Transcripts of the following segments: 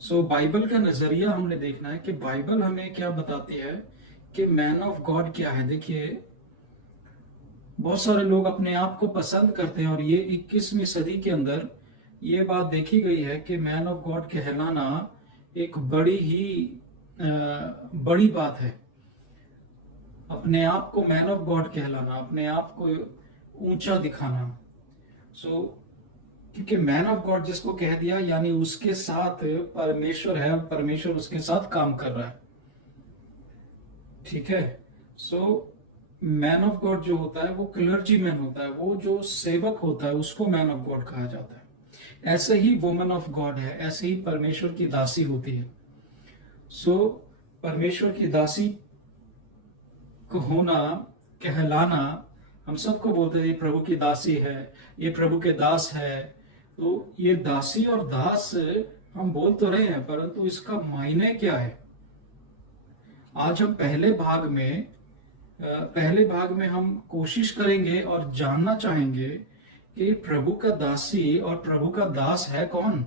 Bible का नजरिया हमने देखना है कि बाइबल हमें क्या बताती है कि मैन ऑफ गॉड क्या है। देखिए, बहुत सारे लोग अपने आप को पसंद करते हैं और ये 21वीं सदी के अंदर ये बात देखी गई है कि मैन ऑफ गॉड कहलाना एक बड़ी ही बड़ी बात है। अपने आप को मैन ऑफ गॉड कहलाना, अपने आप को ऊंचा दिखाना। सो क्योंकि मैन ऑफ गॉड जिसको कह दिया, यानी उसके साथ परमेश्वर है और परमेश्वर उसके साथ काम कर रहा है। ठीक है। मैन ऑफ गॉड जो होता है वो क्लर्जी मैन होता है, वो जो सेवक होता है उसको मैन ऑफ गॉड कहा जाता है। ऐसे ही वुमन ऑफ गॉड है, ऐसे ही परमेश्वर की दासी होती है। परमेश्वर की दासी को होना, कहलाना, हम सबको बोलते हैं ये प्रभु की दासी है, ये प्रभु के दास है। तो ये दासी और दास हम बोल तो रहे हैं, परंतु इसका मायने क्या है? आज हम पहले भाग में हम कोशिश करेंगे और जानना चाहेंगे कि प्रभु का दासी और प्रभु का दास है कौन।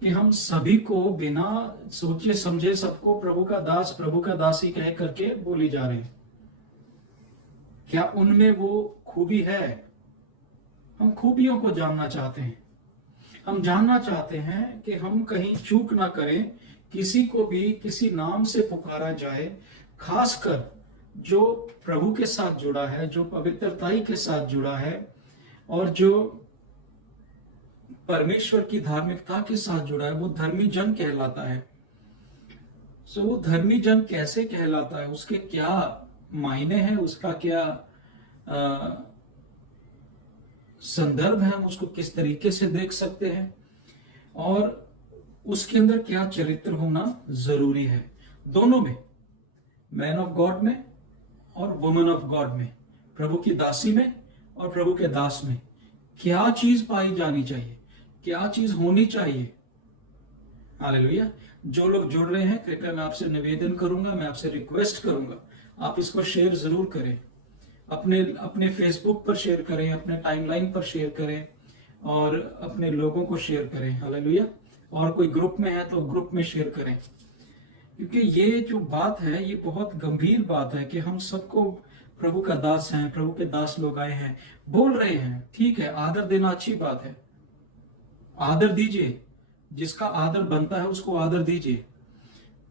कि हम सभी को बिना सोचे समझे सबको प्रभु का दास, प्रभु का दासी कह करके बोली जा रही। क्या उनमें वो खूबी है? हम खूबियों को जानना चाहते हैं। हम जानना चाहते हैं कि हम कहीं चूक ना करें, किसी को भी किसी नाम से पुकारा जाए, खासकर जो प्रभु के साथ जुड़ा है, जो पवित्रताई के साथ जुड़ा है और जो परमेश्वर की धार्मिकता के साथ जुड़ा है, वो धर्मी जन कहलाता है। वो धर्मी जन कैसे कहलाता है, उसके क्या मायने हैं, उसका क्या संदर्भ है, हम उसको किस तरीके से देख सकते हैं और उसके अंदर क्या चरित्र होना जरूरी है। दोनों में, मैन ऑफ गॉड में और वुमन ऑफ गॉड में, प्रभु की दासी में और प्रभु के दास में क्या चीज पाई जानी चाहिए, क्या चीज होनी चाहिए। हालेलुया। जो लोग जुड़ रहे हैं, कृपया मैं आपसे निवेदन करूंगा, मैं आपसे रिक्वेस्ट करूंगा, आप इसको शेयर जरूर करें, अपने फेसबुक पर शेयर करें, अपने टाइमलाइन पर शेयर करें और अपने लोगों को शेयर करें। हालेलुया। और कोई ग्रुप में है तो ग्रुप में शेयर करें, क्योंकि ये जो बात है ये बहुत गंभीर बात है कि हम सबको प्रभु का दास हैं, प्रभु के दास लोग आए हैं, बोल रहे हैं। ठीक है, आदर देना अच्छी बात है, आदर दीजिए, जिसका आदर बनता है उसको आदर दीजिए,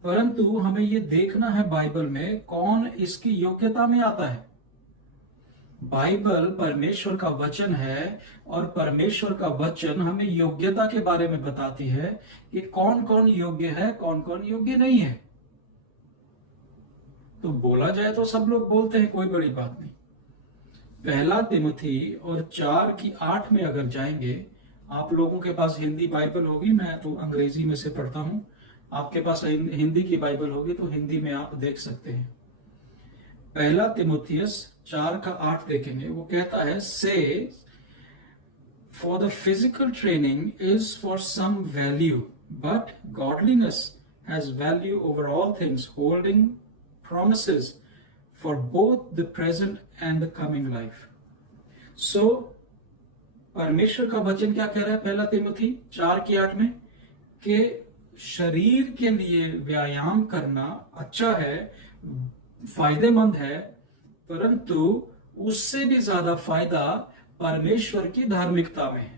परंतु हमें ये देखना है बाइबल में कौन इसकी योग्यता में आता है। बाइबल परमेश्वर का वचन है और परमेश्वर का वचन हमें योग्यता के बारे में बताती है कि कौन कौन योग्य है, कौन कौन योग्य नहीं है। तो बोला जाए तो सब लोग बोलते हैं, कोई बड़ी बात नहीं। पहला तिमुथी और 4:8 में अगर जाएंगे, आप लोगों के पास हिंदी बाइबल होगी, मैं तो अंग्रेजी में से पढ़ता हूं, आपके पास हिंदी की बाइबल होगी तो हिंदी में आप देख सकते हैं। पहला तिमुथियस 4:8 देखेंगे, वो कहता है, से for the physical training is for some value but godliness has value over all things, holding promises for both the present and the coming life. परमेश्वर का वचन क्या कह रहा है पहला तिमुथी 4:8 में कि शरीर के लिए व्यायाम करना अच्छा है, फायदेमंद है, परंतु उससे भी ज्यादा फायदा परमेश्वर की धार्मिकता में है,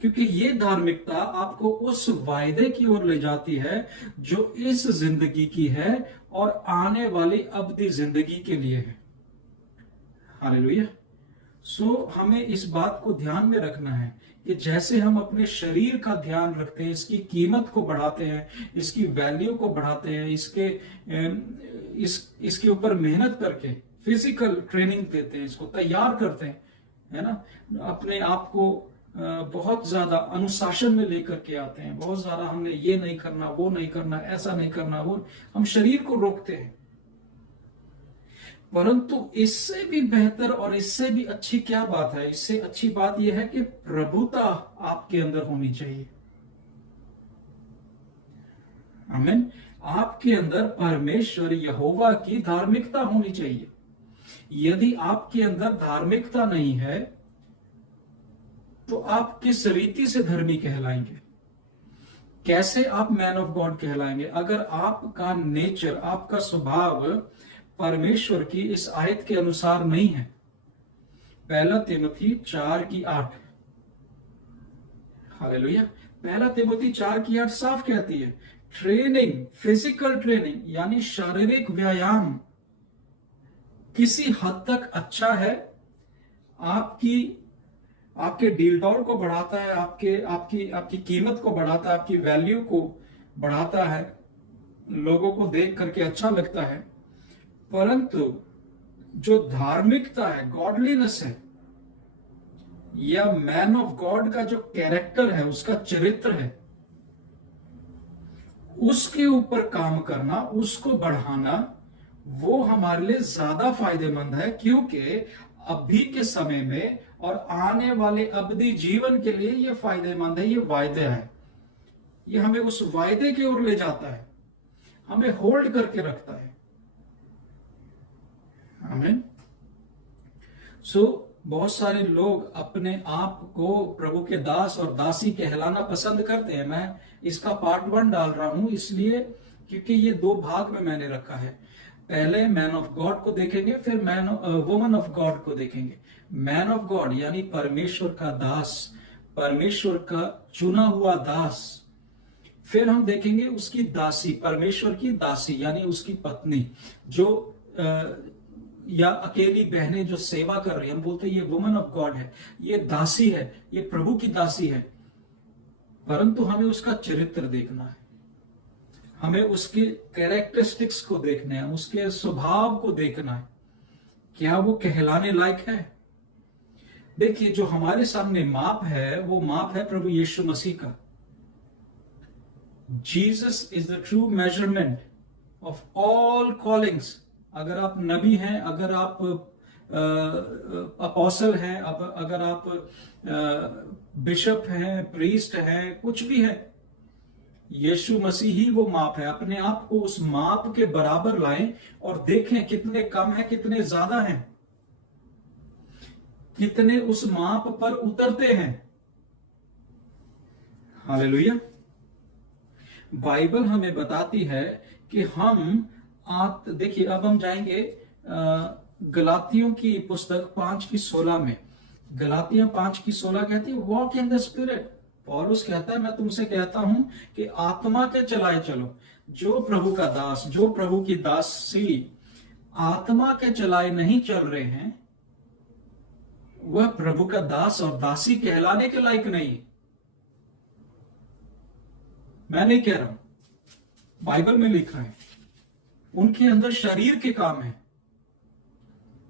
क्योंकि ये धार्मिकता आपको उस वायदे की ओर ले जाती है जो इस जिंदगी की है और आने वाली अवधि जिंदगी के लिए है। हालेलुया। हमें इस बात को ध्यान में रखना है कि जैसे हम अपने शरीर का ध्यान रखते हैं, इसकी कीमत को बढ़ाते हैं, इसकी वैल्यू को बढ़ाते हैं, इसके ऊपर मेहनत करके फिजिकल ट्रेनिंग देते हैं, इसको तैयार करते हैं, है ना, अपने आप को बहुत ज्यादा अनुशासन में लेकर के आते हैं, बहुत ज्यादा हमने ये नहीं करना, वो नहीं करना, ऐसा नहीं करना, वो हम शरीर को रोकते हैं। परंतु इससे भी बेहतर और इससे भी अच्छी क्या बात है? इससे अच्छी बात यह है कि प्रभुता आपके अंदर होनी चाहिए। आमीन। आपके अंदर परमेश्वर यहोवा की धार्मिकता होनी चाहिए। यदि आपके अंदर धार्मिकता नहीं है तो आप किस रीति से धर्मी कहलाएंगे? कैसे आप मैन ऑफ गॉड कहलाएंगे? अगर आपका नेचर, आपका स्वभाव परमेश्वर की इस आयत के अनुसार नहीं है। 1 तिमोथी 4:8। हालेलुया। 1 तिमोथी 4:8 साफ कहती है, ट्रेनिंग, फिजिकल ट्रेनिंग यानी शारीरिक व्यायाम किसी हद तक अच्छा है, आपके डील डॉल को बढ़ाता है, आपकी कीमत को बढ़ाता है, आपकी वैल्यू को बढ़ाता है, लोगों को देख करके अच्छा लगता है। परंतु जो धार्मिकता है, गॉडलीनेस है, या मैन ऑफ गॉड का जो कैरेक्टर है, उसका चरित्र है, उसके ऊपर काम करना, उसको बढ़ाना, वो हमारे लिए ज्यादा फायदेमंद है। क्योंकि अभी के समय में और आने वाले अवधि जीवन के लिए ये फायदेमंद है। ये वायदे है, ये हमें उस वायदे की ओर ले जाता है, हमें होल्ड करके रखता है। आमीन। बहुत सारे लोग अपने आप को प्रभु के दास और दासी कहलाना पसंद करते हैं। मैं इसका पार्ट 1 डाल रहा हूं इसलिए क्योंकि ये 2 भाग में मैंने रखा है। पहले मैन ऑफ गॉड को देखेंगे, फिर वुमन ऑफ गॉड को देखेंगे। मैन ऑफ गॉड यानी परमेश्वर का दास, परमेश्वर का चुना हुआ दास। फिर हम देखेंगे उसकी दासी, परमेश्वर की दासी यानी उसकी पत्नी, जो या अकेली बहनें जो सेवा कर रही है, हम बोलते हैं ये वुमन ऑफ गॉड है, ये दासी है, ये प्रभु की दासी है। परंतु हमें उसका चरित्र देखना है, हमें उसके कैरेक्टरिस्टिक्स को देखना है, उसके स्वभाव को देखना है, क्या वो कहलाने लायक है। देखिए, जो हमारे सामने माप है, वो माप है प्रभु यीशु मसीह का। Jesus is the true measurement of all callings. अगर आप नबी हैं, अगर आप अपोस्टल हैं, अगर आप बिशप हैं, प्रीस्ट हैं, कुछ भी है, यीशु मसीह ही वो माप है। अपने आप को उस माप के बराबर लाएं और देखें कितने कम है, कितने ज्यादा हैं, कितने उस माप पर उतरते हैं। हालेलुया। बाइबल हमें बताती है कि हम देखिए, अब हम जाएंगे गलातियों की पुस्तक 5:16 में। गलातियां 5:16 कहती है, वॉक इन द स्पिरिट। पौलुस कहता है, मैं तुमसे कहता हूं कि आत्मा के चलाए चलो। जो प्रभु का दास, जो प्रभु की दासी आत्मा के चलाए नहीं चल रहे हैं, वह प्रभु का दास और दासी कहलाने के लायक नहीं। मैं नहीं कह रहा हूं, बाइबल में लिखा है। उनके अंदर शरीर के काम है।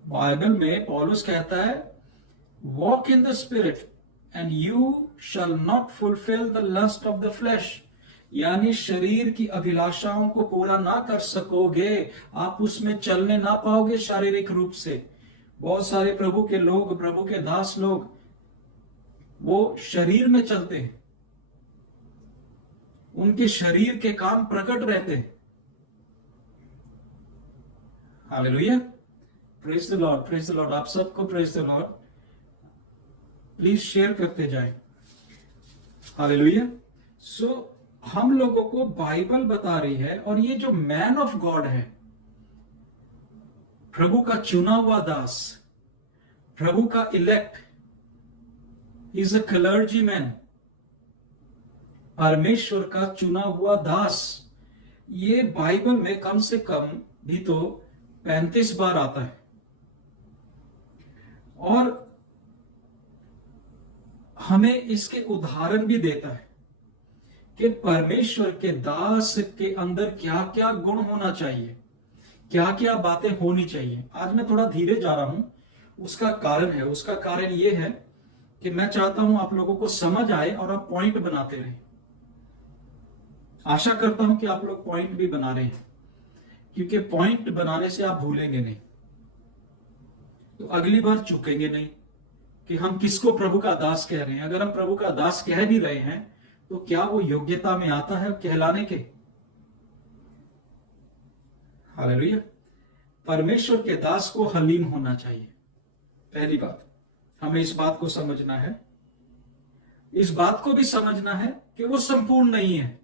बाइबल में पौलुस कहता है, walk in the spirit and you shall not fulfil the lust of the flesh. यानी शरीर की अभिलाषाओं को पूरा ना कर सकोगे, आप उसमें चलने ना पाओगे शारीरिक रूप से। बहुत सारे प्रभु के लोग, प्रभु के दास लोग, वो शरीर में चलते हैं, उनके शरीर के काम प्रकट रहते हैं। Hallelujah, praise the Lord, praise the Lord. आप सबको praise the Lord. Please share करते जाएं। हालेलुया। हम लोगों को बाइबल बता रही है, और ये जो मैन ऑफ गॉड है, प्रभु का चुना हुआ दास, प्रभु का elect, is a clergy man, परमेश्वर का चुना हुआ दास। ये बाइबल में कम से कम भी तो 35 बार आता है। और हमें इसके उदाहरण भी देता है कि परमेश्वर के दास के अंदर क्या क्या गुण होना चाहिए, क्या क्या बातें होनी चाहिए। आज मैं थोड़ा धीरे जा रहा हूं, उसका कारण है, उसका कारण यह है कि मैं चाहता हूं आप लोगों को समझ आए और आप पॉइंट बनाते रहें। आशा करता हूं कि आप लोग पॉइंट भी बना रहे हैं, क्योंकि पॉइंट बनाने से आप भूलेंगे नहीं, तो अगली बार चूकेंगे नहीं कि हम किसको प्रभु का दास कह रहे हैं। अगर हम प्रभु का दास कह भी रहे हैं, तो क्या वो योग्यता में आता है कहलाने के? हालेलुया। परमेश्वर के दास को हलीम होना चाहिए। पहली बात, हमें इस बात को समझना है। इस बात को भी समझना है कि वो संपूर्ण नहीं है।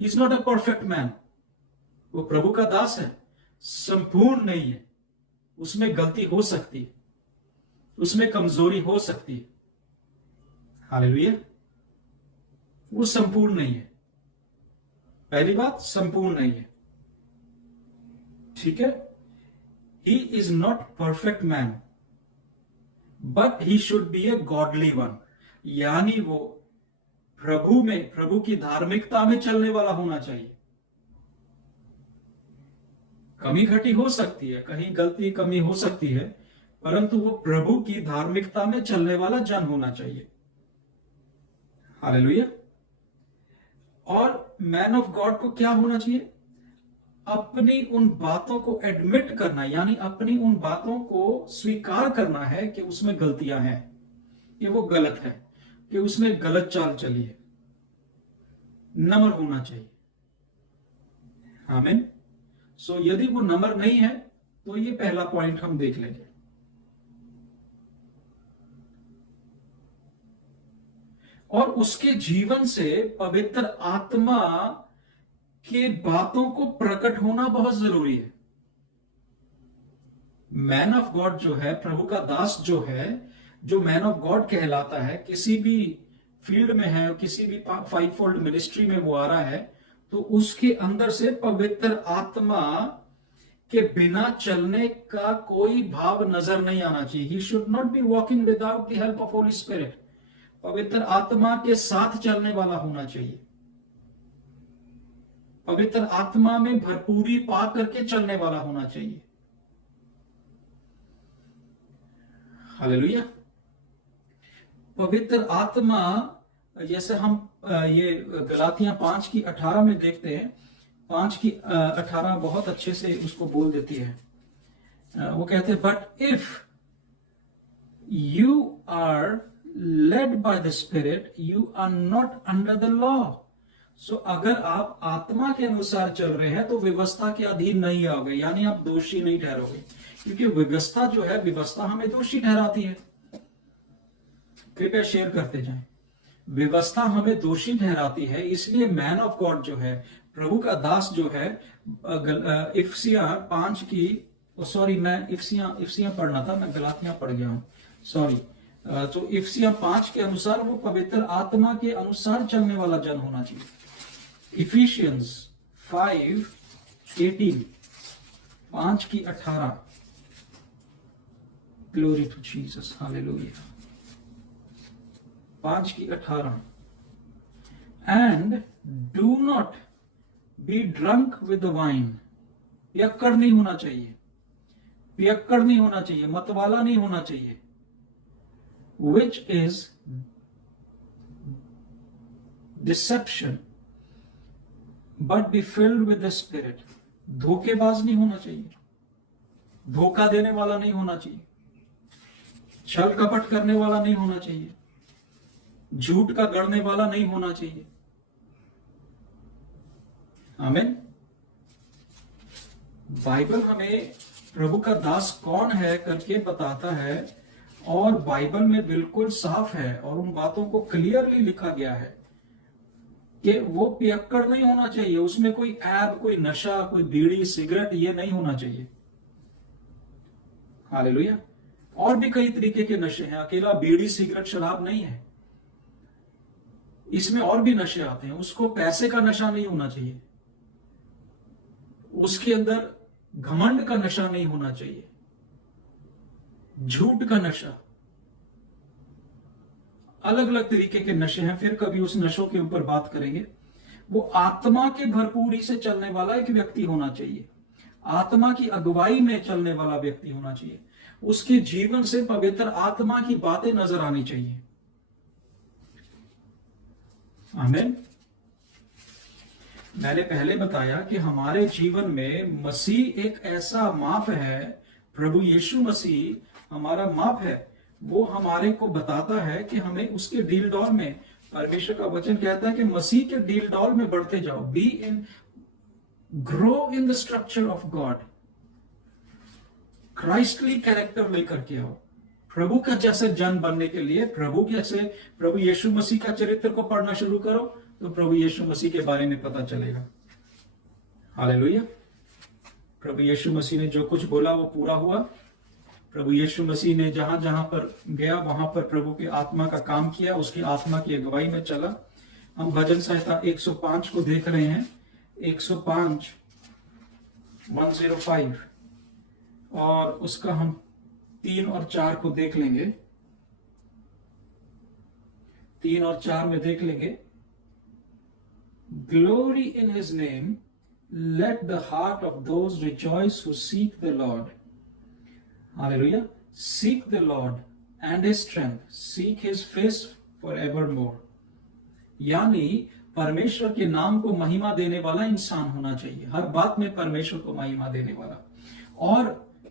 He is not a perfect man. वो प्रभु का दास है, संपूर्ण नहीं है, उसमें गलती हो सकती है, उसमें कमजोरी हो सकती है। हालेलुया। वो संपूर्ण नहीं है। पहली बात, संपूर्ण नहीं है। ठीक है। He is not perfect man, but he should be A godly one. यानी वो प्रभु में, प्रभु की धार्मिकता में चलने वाला होना चाहिए। कमी घटी हो सकती है, कहीं गलती कमी हो सकती है, परंतु वो प्रभु की धार्मिकता में चलने वाला जन होना चाहिए। हालेलुया। और मैन ऑफ गॉड को क्या होना चाहिए? अपनी उन बातों को एडमिट करना, यानी अपनी उन बातों को स्वीकार करना है कि उसमें गलतियां हैं, कि वो गलत है, कि उसने गलत चाल चली है। नम्र होना चाहिए। आमीन। सो यदि वो नम्र नहीं है तो ये पहला पॉइंट हम देख लेंगे। और उसके जीवन से पवित्र आत्मा के बातों को प्रकट होना बहुत जरूरी है। मैन ऑफ गॉड जो है, प्रभु का दास जो है, जो मैन ऑफ गॉड कहलाता है, किसी भी फील्ड में है, किसी भी 5 फोल्ड मिनिस्ट्री में वो आ रहा है, तो उसके अंदर से पवित्र आत्मा के बिना चलने का कोई भाव नजर नहीं आना चाहिए। He should not be walking without the help of Holi spirit. पवित्र आत्मा के साथ चलने वाला होना चाहिए, पवित्र आत्मा में भरपूरी पा करके चलने वाला होना चाहिए। हालेलुया। पवित्र आत्मा, जैसे हम ये गलातियां 5:18 में देखते हैं, 5:18 बहुत अच्छे से उसको बोल देती है। वो कहते हैं, but if you are led by the spirit you are not under the law. So अगर आप आत्मा के अनुसार चल रहे हैं तो व्यवस्था के अधीन नहीं आओगे, यानी आप दोषी नहीं ठहरोगे, क्योंकि व्यवस्था जो है, व्यवस्था हमें दोषी ठहराती है। कृपया शेयर करते जाएं। व्यवस्था हमें दोषी ठहराती है, इसलिए मैन ऑफ गॉड जो है, प्रभु का दास जो है, इफिसियां 5 की, सॉरी मैं इफिसियां पढ़ना था, मैं गलातियां पढ़ गया हूं, सॉरी। तो इफिसियां 5 के अनुसार वो पवित्र आत्मा के अनुसार चलने वाला जन होना चाहिए। Ephesians 5:18, 5:18। Glory to Jesus, hallelujah. 5:18, and do not be drunk with wine. पियक्कड़ नहीं होना चाहिए, पियक्कड़ नहीं होना चाहिए, मतवाला नहीं होना चाहिए। Which is deception, but be filled with the Spirit. धोखेबाज नहीं होना चाहिए, धोखा देने वाला नहीं होना चाहिए, छल कपट करने वाला नहीं होना चाहिए, झूठ का गढ़ने वाला नहीं होना चाहिए। आमीन। बाइबल हमें प्रभु का दास कौन है करके बताता है, और बाइबल में बिल्कुल साफ है, और उन बातों को क्लियरली लिखा गया है कि वो पियक्कड़ नहीं होना चाहिए, उसमें कोई ऐब, कोई नशा, कोई बीड़ी सिगरेट, ये नहीं होना चाहिए। हालेलुया। और भी कई तरीके के नशे हैं, अकेला बीड़ी सिगरेट शराब नहीं है, इसमें और भी नशे आते हैं। उसको पैसे का नशा नहीं होना चाहिए, उसके अंदर घमंड का नशा नहीं होना चाहिए, झूठ का नशा, अलग अलग तरीके के नशे हैं, फिर कभी उस नशों के ऊपर बात करेंगे। वो आत्मा के भरपूरी से चलने वाला एक व्यक्ति होना चाहिए, आत्मा की अगुवाई में चलने वाला व्यक्ति होना चाहिए। उसके जीवन से पवित्र आत्मा की बातें नजर आनी चाहिए। आमीन। मैंने पहले बताया कि हमारे जीवन में मसीह एक ऐसा माप है, प्रभु यीशु मसीह हमारा माप है। वो हमारे को बताता है कि हमें उसके डील डॉल में, परमेश्वर का वचन कहता है कि मसीह के डील डॉल में बढ़ते जाओ, grow in the structure of God. Christly character लेकर के आओ, प्रभु का जैसे जन बनने के लिए प्रभु यीशु मसीह का चरित्र को पढ़ना शुरू करो, तो प्रभु यीशु मसीह के बारे में पता चलेगा। हालेलुया। प्रभु यीशु मसीह ने जो कुछ बोला वो पूरा हुआ। प्रभु यीशु मसीह ने जहां जहां पर गया वहां पर प्रभु की आत्मा का काम किया, उसकी आत्मा की अगुवाई में चला। हम भजन संहिता 105 को देख रहे हैं, 105 105, और उसका हम 3 और 4 को देख लेंगे। 3 और 4 में देख लेंगे, glory in his name, let the heart of those rejoice who seek the Lord. Hallelujah. Seek the Lord and his strength. Seek his face forevermore. यानी परमेश्वर के नाम को महिमा देने वाला इंसान होना चाहिए, हर बात में परमेश्वर को महिमा देने वाला, और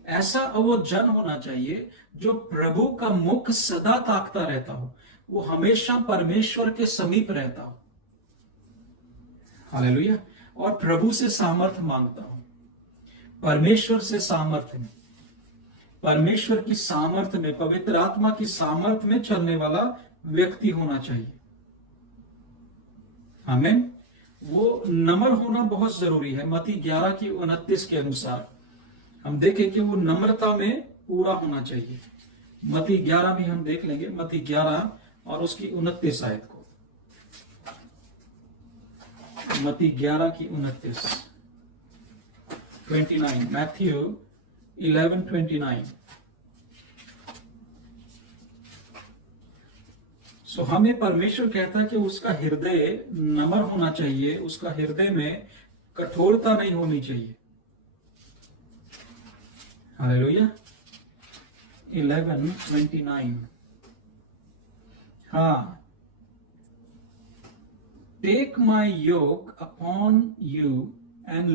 ऐसा वो जन होना चाहिए जो प्रभु का मुख सदा ताकता रहता हो, वो हमेशा परमेश्वर के समीप रहता हो। हालेलुया। और प्रभु से सामर्थ्य मांगता हूं, परमेश्वर से सामर्थ्य में, परमेश्वर की सामर्थ्य में, पवित्र आत्मा की सामर्थ्य में चलने वाला व्यक्ति होना चाहिए। आमीन। वो नम्र होना बहुत जरूरी है। मत्ती 11:29 के अनुसार हम देखें कि वो नम्रता में पूरा होना चाहिए। मत्ती 11 भी हम देख लेंगे, मत्ती 11 और उसकी 29 आयत को। मत्ती 11:29, 29, मैथ्यू 11:29। सो हमें परमेश्वर कहता है कि उसका हृदय नम्र होना चाहिए, उसका हृदय में कठोरता नहीं होनी चाहिए। हालेलुया। 11:29। हाँ, take my yoke upon you and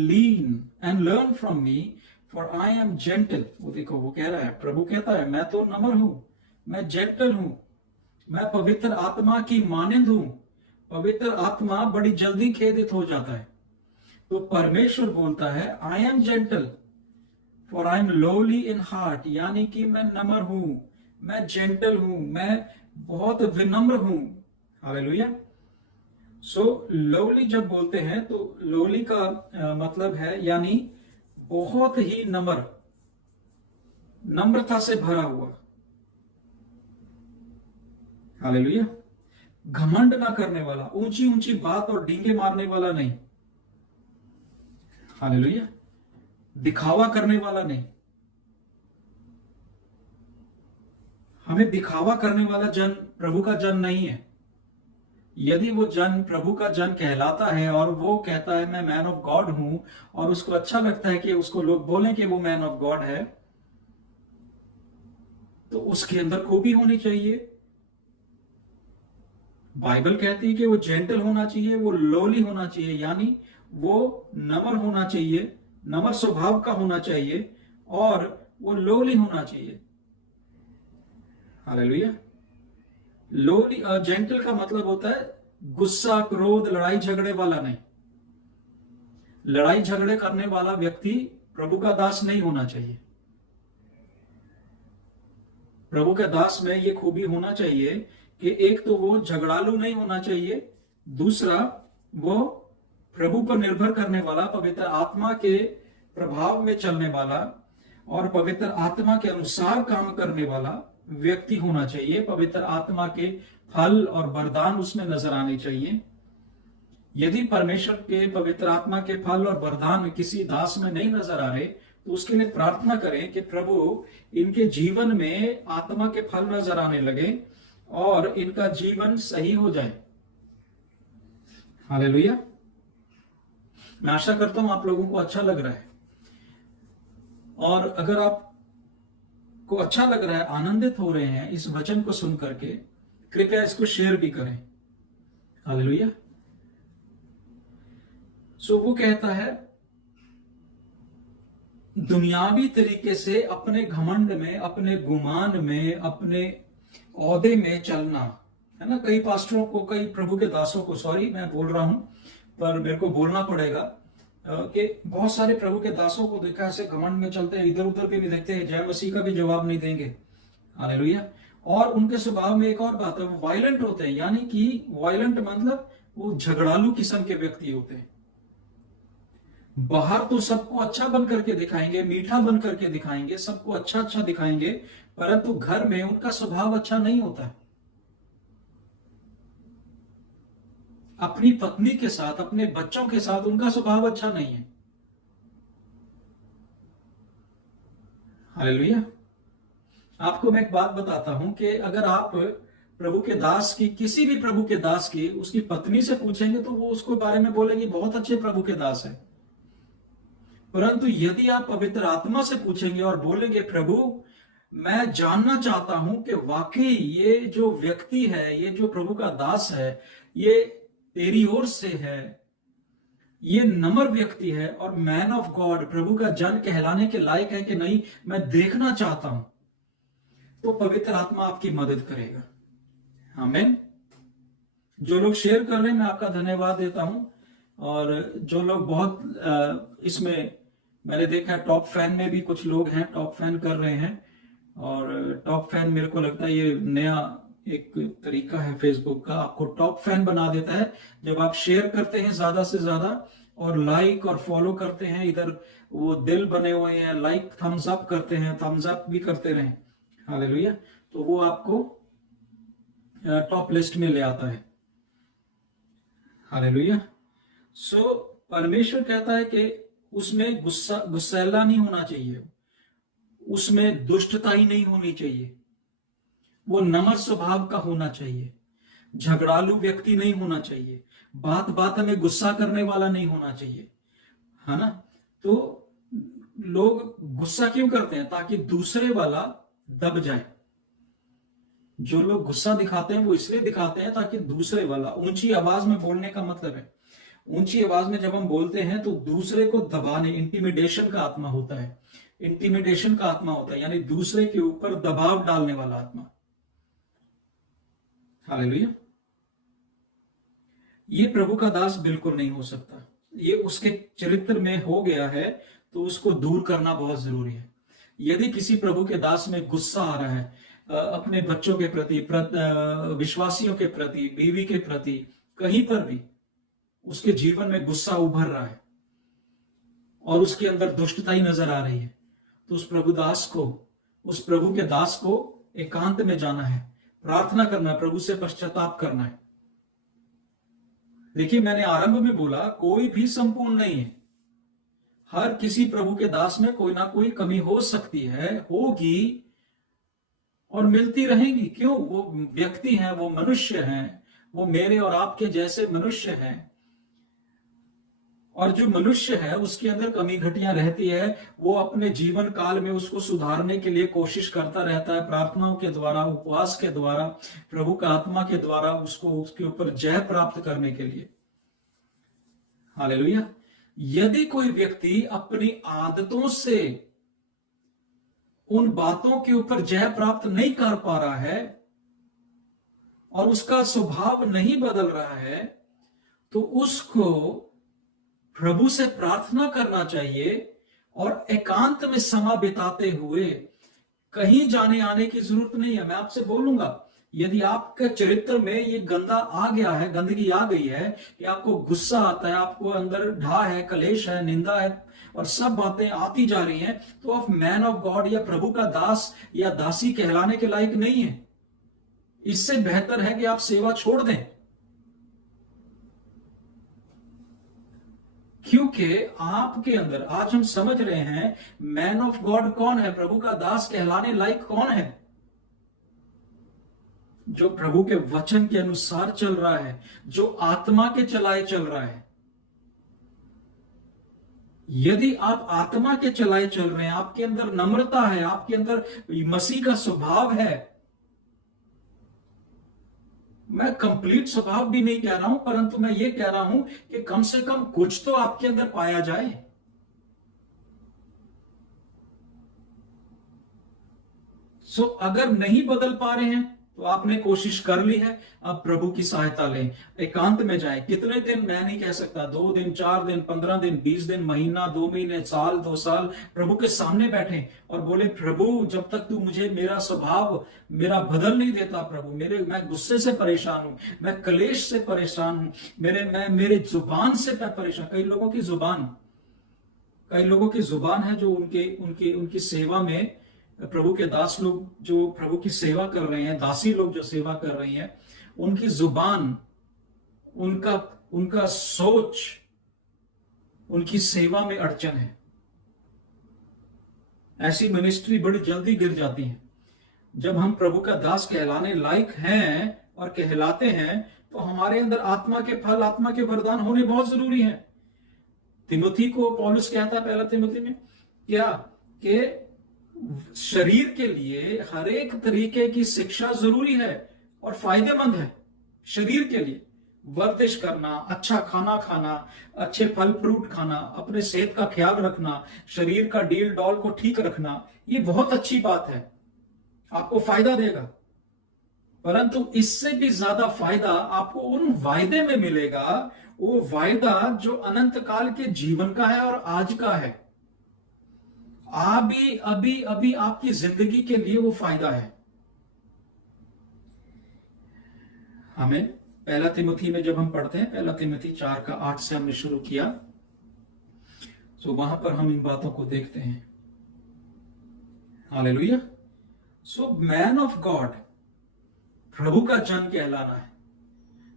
learn from me, for I am gentle. वो देखो, वो कह रहा है, प्रभु कहता है मैं तो नम्र हूं, मैं जेंटल हूं, मैं पवित्र आत्मा की मानिंद हूं। पवित्र आत्मा बड़ी जल्दी खेदित हो जाता है, तो परमेश्वर बोलता है I am gentle for I am lolly in heart, यानी कि मैं नम्र हूं, मैं जेंटल हूं, मैं बहुत विनम्र हूं। हालेलुया। सो लोली जब बोलते हैं तो लोली का मतलब है यानी बहुत ही नम्र, नम्रता से भरा हुआ। हालेलुया। घमंड ना करने वाला, ऊंची ऊंची बात और डींगे मारने वाला नहीं। हालेलुया। दिखावा करने वाला नहीं। हमें दिखावा करने वाला जन प्रभु का जन नहीं है। यदि वो जन प्रभु का जन कहलाता है और वो कहता है मैं मैन ऑफ गॉड हूं, और उसको अच्छा लगता है कि उसको लोग बोलें कि वो मैन ऑफ गॉड है, तो उसके अंदर खूबी होनी चाहिए। बाइबल कहती है कि वो जेंटल होना चाहिए, वो लोली होना चाहिए, यानी वो नम्र होना चाहिए, नम्र स्वभाव का होना चाहिए, और वो लोली होना चाहिए। हालेलुया। लोली जेंटल का मतलब होता है गुस्सा, क्रोध, लड़ाई झगड़े वाला नहीं। लड़ाई झगड़े करने वाला व्यक्ति प्रभु का दास नहीं होना चाहिए। प्रभु के दास में ये खूबी होना चाहिए कि एक तो वो झगड़ालू नहीं होना चाहिए, दूसरा वो प्रभु पर निर्भर करने वाला, पवित्र आत्मा के प्रभाव में चलने वाला और पवित्र आत्मा के अनुसार काम करने वाला व्यक्ति होना चाहिए। पवित्र आत्मा के फल और वरदान उसमें नजर आने चाहिए। यदि परमेश्वर के पवित्र आत्मा के फल और वरदान किसी दास में नहीं नजर आ रहे, तो उसके लिए प्रार्थना करें कि प्रभु इनके जीवन में आत्मा के फल नजर आने लगे और इनका जीवन सही हो जाए। हालेलुया। मैं आशा करता हूं आप लोगों को अच्छा लग रहा है, और अगर आप को अच्छा लग रहा है, आनंदित हो रहे हैं इस वचन को सुन करके, कृपया इसको शेयर भी करें। हालेलुया। सो वो कहता है दुनियावी तरीके से अपने घमंड में, अपने गुमान में, अपने औहदे में चलना, है ना। कई पास्टरों को, कई प्रभु के दासों को, सॉरी मैं बोल रहा हूं पर मेरे को बोलना पड़ेगा, कि बहुत सारे प्रभु के दासों को देखा ऐसे घमंड में चलते हैं, इधर उधर भी देखते हैं, जय मसीह का भी जवाब नहीं देंगे। हालेलुया। और उनके स्वभाव में एक और बात है, वो वायलेंट होते हैं, यानी कि वायलेंट मतलब वो झगड़ालू किस्म के व्यक्ति होते हैं। बाहर तो सबको अच्छा बन करके दिखाएंगे, मीठा बन करके दिखाएंगे, सबको अच्छा अच्छा दिखाएंगे, परंतु घर में उनका स्वभाव अच्छा नहीं होता है। अपनी पत्नी के साथ, अपने बच्चों के साथ उनका स्वभाव अच्छा नहीं है। हालेलुया। आपको मैं एक बात बताता हूं कि अगर आप प्रभु के दास की, किसी भी प्रभु के दास की उसकी पत्नी से पूछेंगे तो वो उसके बारे में बोलेंगे बहुत अच्छे प्रभु के दास है। परंतु यदि आप पवित्र आत्मा से पूछेंगे और बोलेंगे प्रभु मैं जानना चाहता हूं कि वाकई ये जो व्यक्ति है, ये जो प्रभु का दास है, ये तेरी ओर से है, ये नम्र व्यक्ति है और मैन ऑफ गॉड, प्रभु का जन कहलाने के लायक है कि नहीं, मैं देखना चाहता हूं, तो पवित्र आत्मा आपकी मदद करेगा। आमीन। जो लोग शेयर कर रहे हैं मैं आपका धन्यवाद देता हूं, और जो लोग बहुत इसमें मैंने देखा टॉप फैन में भी कुछ लोग हैं, टॉप फैन कर रहे हैं। और टॉप फैन मेरे को लगता है ये नया एक तरीका है फेसबुक का, आपको टॉप फैन बना देता है जब आप शेयर करते हैं ज्यादा से ज्यादा और लाइक और फॉलो करते हैं। इधर वो दिल बने हुए हैं, लाइक थम्स अप करते हैं, थम्स अप भी करते रहें। हालेलुया। तो वो आपको टॉप लिस्ट में ले आता है। हालेलुया। सो परमेश्वर कहता है कि उसमें गुस्सैला नहीं होना चाहिए, उसमें दुष्टता ही नहीं होनी चाहिए, वो नम्र स्वभाव का होना चाहिए, झगड़ालू व्यक्ति नहीं होना चाहिए, बात बात में गुस्सा करने वाला नहीं होना चाहिए, है ना। तो लोग गुस्सा क्यों करते हैं? ताकि दूसरे वाला दब जाए। जो लोग गुस्सा दिखाते हैं वो इसलिए दिखाते हैं ताकि दूसरे वाला, ऊंची आवाज में बोलने का मतलब है, ऊंची आवाज में जब हम बोलते हैं तो दूसरे को दबाने, इंटिमिडेशन का आत्मा होता है, इंटिमिडेशन का आत्मा होता है, यानी दूसरे के ऊपर दबाव डालने वाला आत्मा। हालेलुया। ये प्रभु का दास बिल्कुल नहीं हो सकता। ये उसके चरित्र में हो गया है तो उसको दूर करना बहुत जरूरी है। यदि किसी प्रभु के दास में गुस्सा आ रहा है अपने बच्चों के प्रति, विश्वासियों के प्रति, बीवी के प्रति, कहीं पर भी उसके जीवन में गुस्सा उभर रहा है और उसके अंदर दुष्टता ही नजर आ रही है, तो उस प्रभुदास को, उस प्रभु के दास को एकांत में जाना है, प्रार्थना करना है, प्रभु से पश्चाताप करना है। देखिए मैंने आरंभ में बोला कोई भी संपूर्ण नहीं है, हर किसी प्रभु के दास में कोई ना कोई कमी हो सकती है, होगी और मिलती रहेगी। क्यों? वो व्यक्ति हैं, वो मनुष्य हैं, वो मेरे और आपके जैसे मनुष्य हैं, और जो मनुष्य है उसके अंदर कमी घटियां रहती है। वो अपने जीवन काल में उसको सुधारने के लिए कोशिश करता रहता है, प्रार्थनाओं के द्वारा, उपवास के द्वारा, प्रभु का आत्मा के द्वारा उसको उसके ऊपर जय प्राप्त करने के लिए। हालेलुया। यदि कोई व्यक्ति अपनी आदतों से उन बातों के ऊपर जय प्राप्त नहीं कर पा रहा है और उसका स्वभाव नहीं बदल रहा है, तो उसको प्रभु से प्रार्थना करना चाहिए और एकांत में समय बिताते हुए, कहीं जाने आने की जरूरत नहीं है। मैं आपसे बोलूंगा यदि आपके चरित्र में ये गंदा आ गया है, गंदगी आ गई है कि आपको गुस्सा आता है, आपको अंदर ढा है, कलेश है, निंदा है और सब बातें आती जा रही हैं, तो आप मैन ऑफ गॉड या प्रभु का दास या दासी कहलाने के लायक नहीं है। इससे बेहतर है कि आप सेवा छोड़ दें, क्योंकि आपके अंदर, आज हम समझ रहे हैं मैन ऑफ गॉड कौन है, प्रभु का दास कहलाने लायक कौन है। जो प्रभु के वचन के अनुसार चल रहा है, जो आत्मा के चलाए चल रहा है। यदि आप आत्मा के चलाए चल रहे हैं, आपके अंदर नम्रता है, आपके अंदर मसीह का स्वभाव है, मैं कंप्लीट स्वभाव भी नहीं कह रहा हूं, परंतु मैं ये कह रहा हूं कि कम से कम कुछ तो आपके अंदर पाया जाए। सो अगर नहीं बदल पा रहे हैं तो आपने कोशिश कर ली है, अब प्रभु की सहायता लें, एकांत में जाएं। कितने दिन मैं नहीं कह सकता, 2 दिन, 4 दिन, 15 दिन, 20 दिन, महीना, 2 महीने, साल, 2 साल प्रभु के सामने बैठे और बोले, प्रभु जब तक तू मुझे मेरा स्वभाव मेरा बदल नहीं देता, प्रभु मैं गुस्से से परेशान हूं, मैं क्लेश से परेशान हूं, मेरे जुबान से मैं परेशान। कई लोगों की जुबान है जो उनकी सेवा में, प्रभु के दास लोग जो प्रभु की सेवा कर रहे हैं, दासी लोग जो सेवा कर रही हैं, उनकी जुबान, उनका सोच, उनकी सेवा में अड़चन है। ऐसी मिनिस्ट्री बड़ी जल्दी गिर जाती है। जब हम प्रभु का दास कहलाने लायक हैं और कहलाते हैं, तो हमारे अंदर आत्मा के फल, आत्मा के वरदान होने बहुत जरूरी है। तिमोथी को पौलुस कहता है पहला तिमोथी में क्या, कि शरीर के लिए हर एक तरीके की शिक्षा जरूरी है और फायदेमंद है। शरीर के लिए वर्जिश करना, अच्छा खाना खाना, अच्छे फल फ्रूट खाना, अपने सेहत का ख्याल रखना, शरीर का डील डॉल को ठीक रखना, ये बहुत अच्छी बात है, आपको फायदा देगा। परंतु इससे भी ज्यादा फायदा आपको उन वायदे में मिलेगा, वो वायदा जो अनंत काल के जीवन का है और आज का है। अभी आपकी जिंदगी के लिए वो फायदा है। हमें पहला तिमोथी में जब हम पढ़ते हैं, पहला तिमोथी 4:8 से हमने शुरू किया, तो वहां पर हम इन बातों को देखते हैं। Hallelujah. So man of God, प्रभु का जन कहलाना है।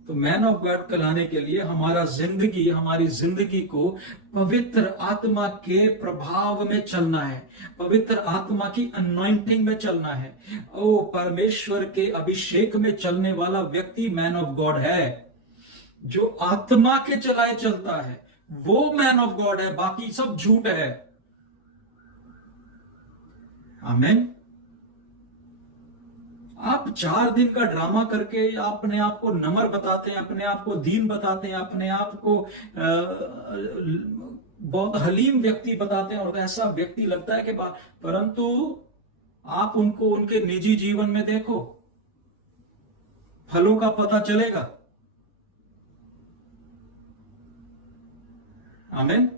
तो मैन ऑफ गॉड कहलाने के लिए हमारी जिंदगी को पवित्र आत्मा के प्रभाव में चलना है, पवित्र आत्मा की अनॉइंटिंग में चलना है। ओ परमेश्वर के अभिषेक में चलने वाला व्यक्ति मैन ऑफ गॉड है। जो आत्मा के चलाए चलता है वो मैन ऑफ गॉड है, बाकी सब झूठ है। आमीन। आप 4 दिन का ड्रामा करके अपने आप को नम्र बताते हैं, अपने आप को दीन बताते हैं, अपने आप को बहुत हलीम व्यक्ति बताते हैं, और ऐसा व्यक्ति लगता है कि परंतु आप उनको उनके निजी जीवन में देखो, फलों का पता चलेगा। आमीन।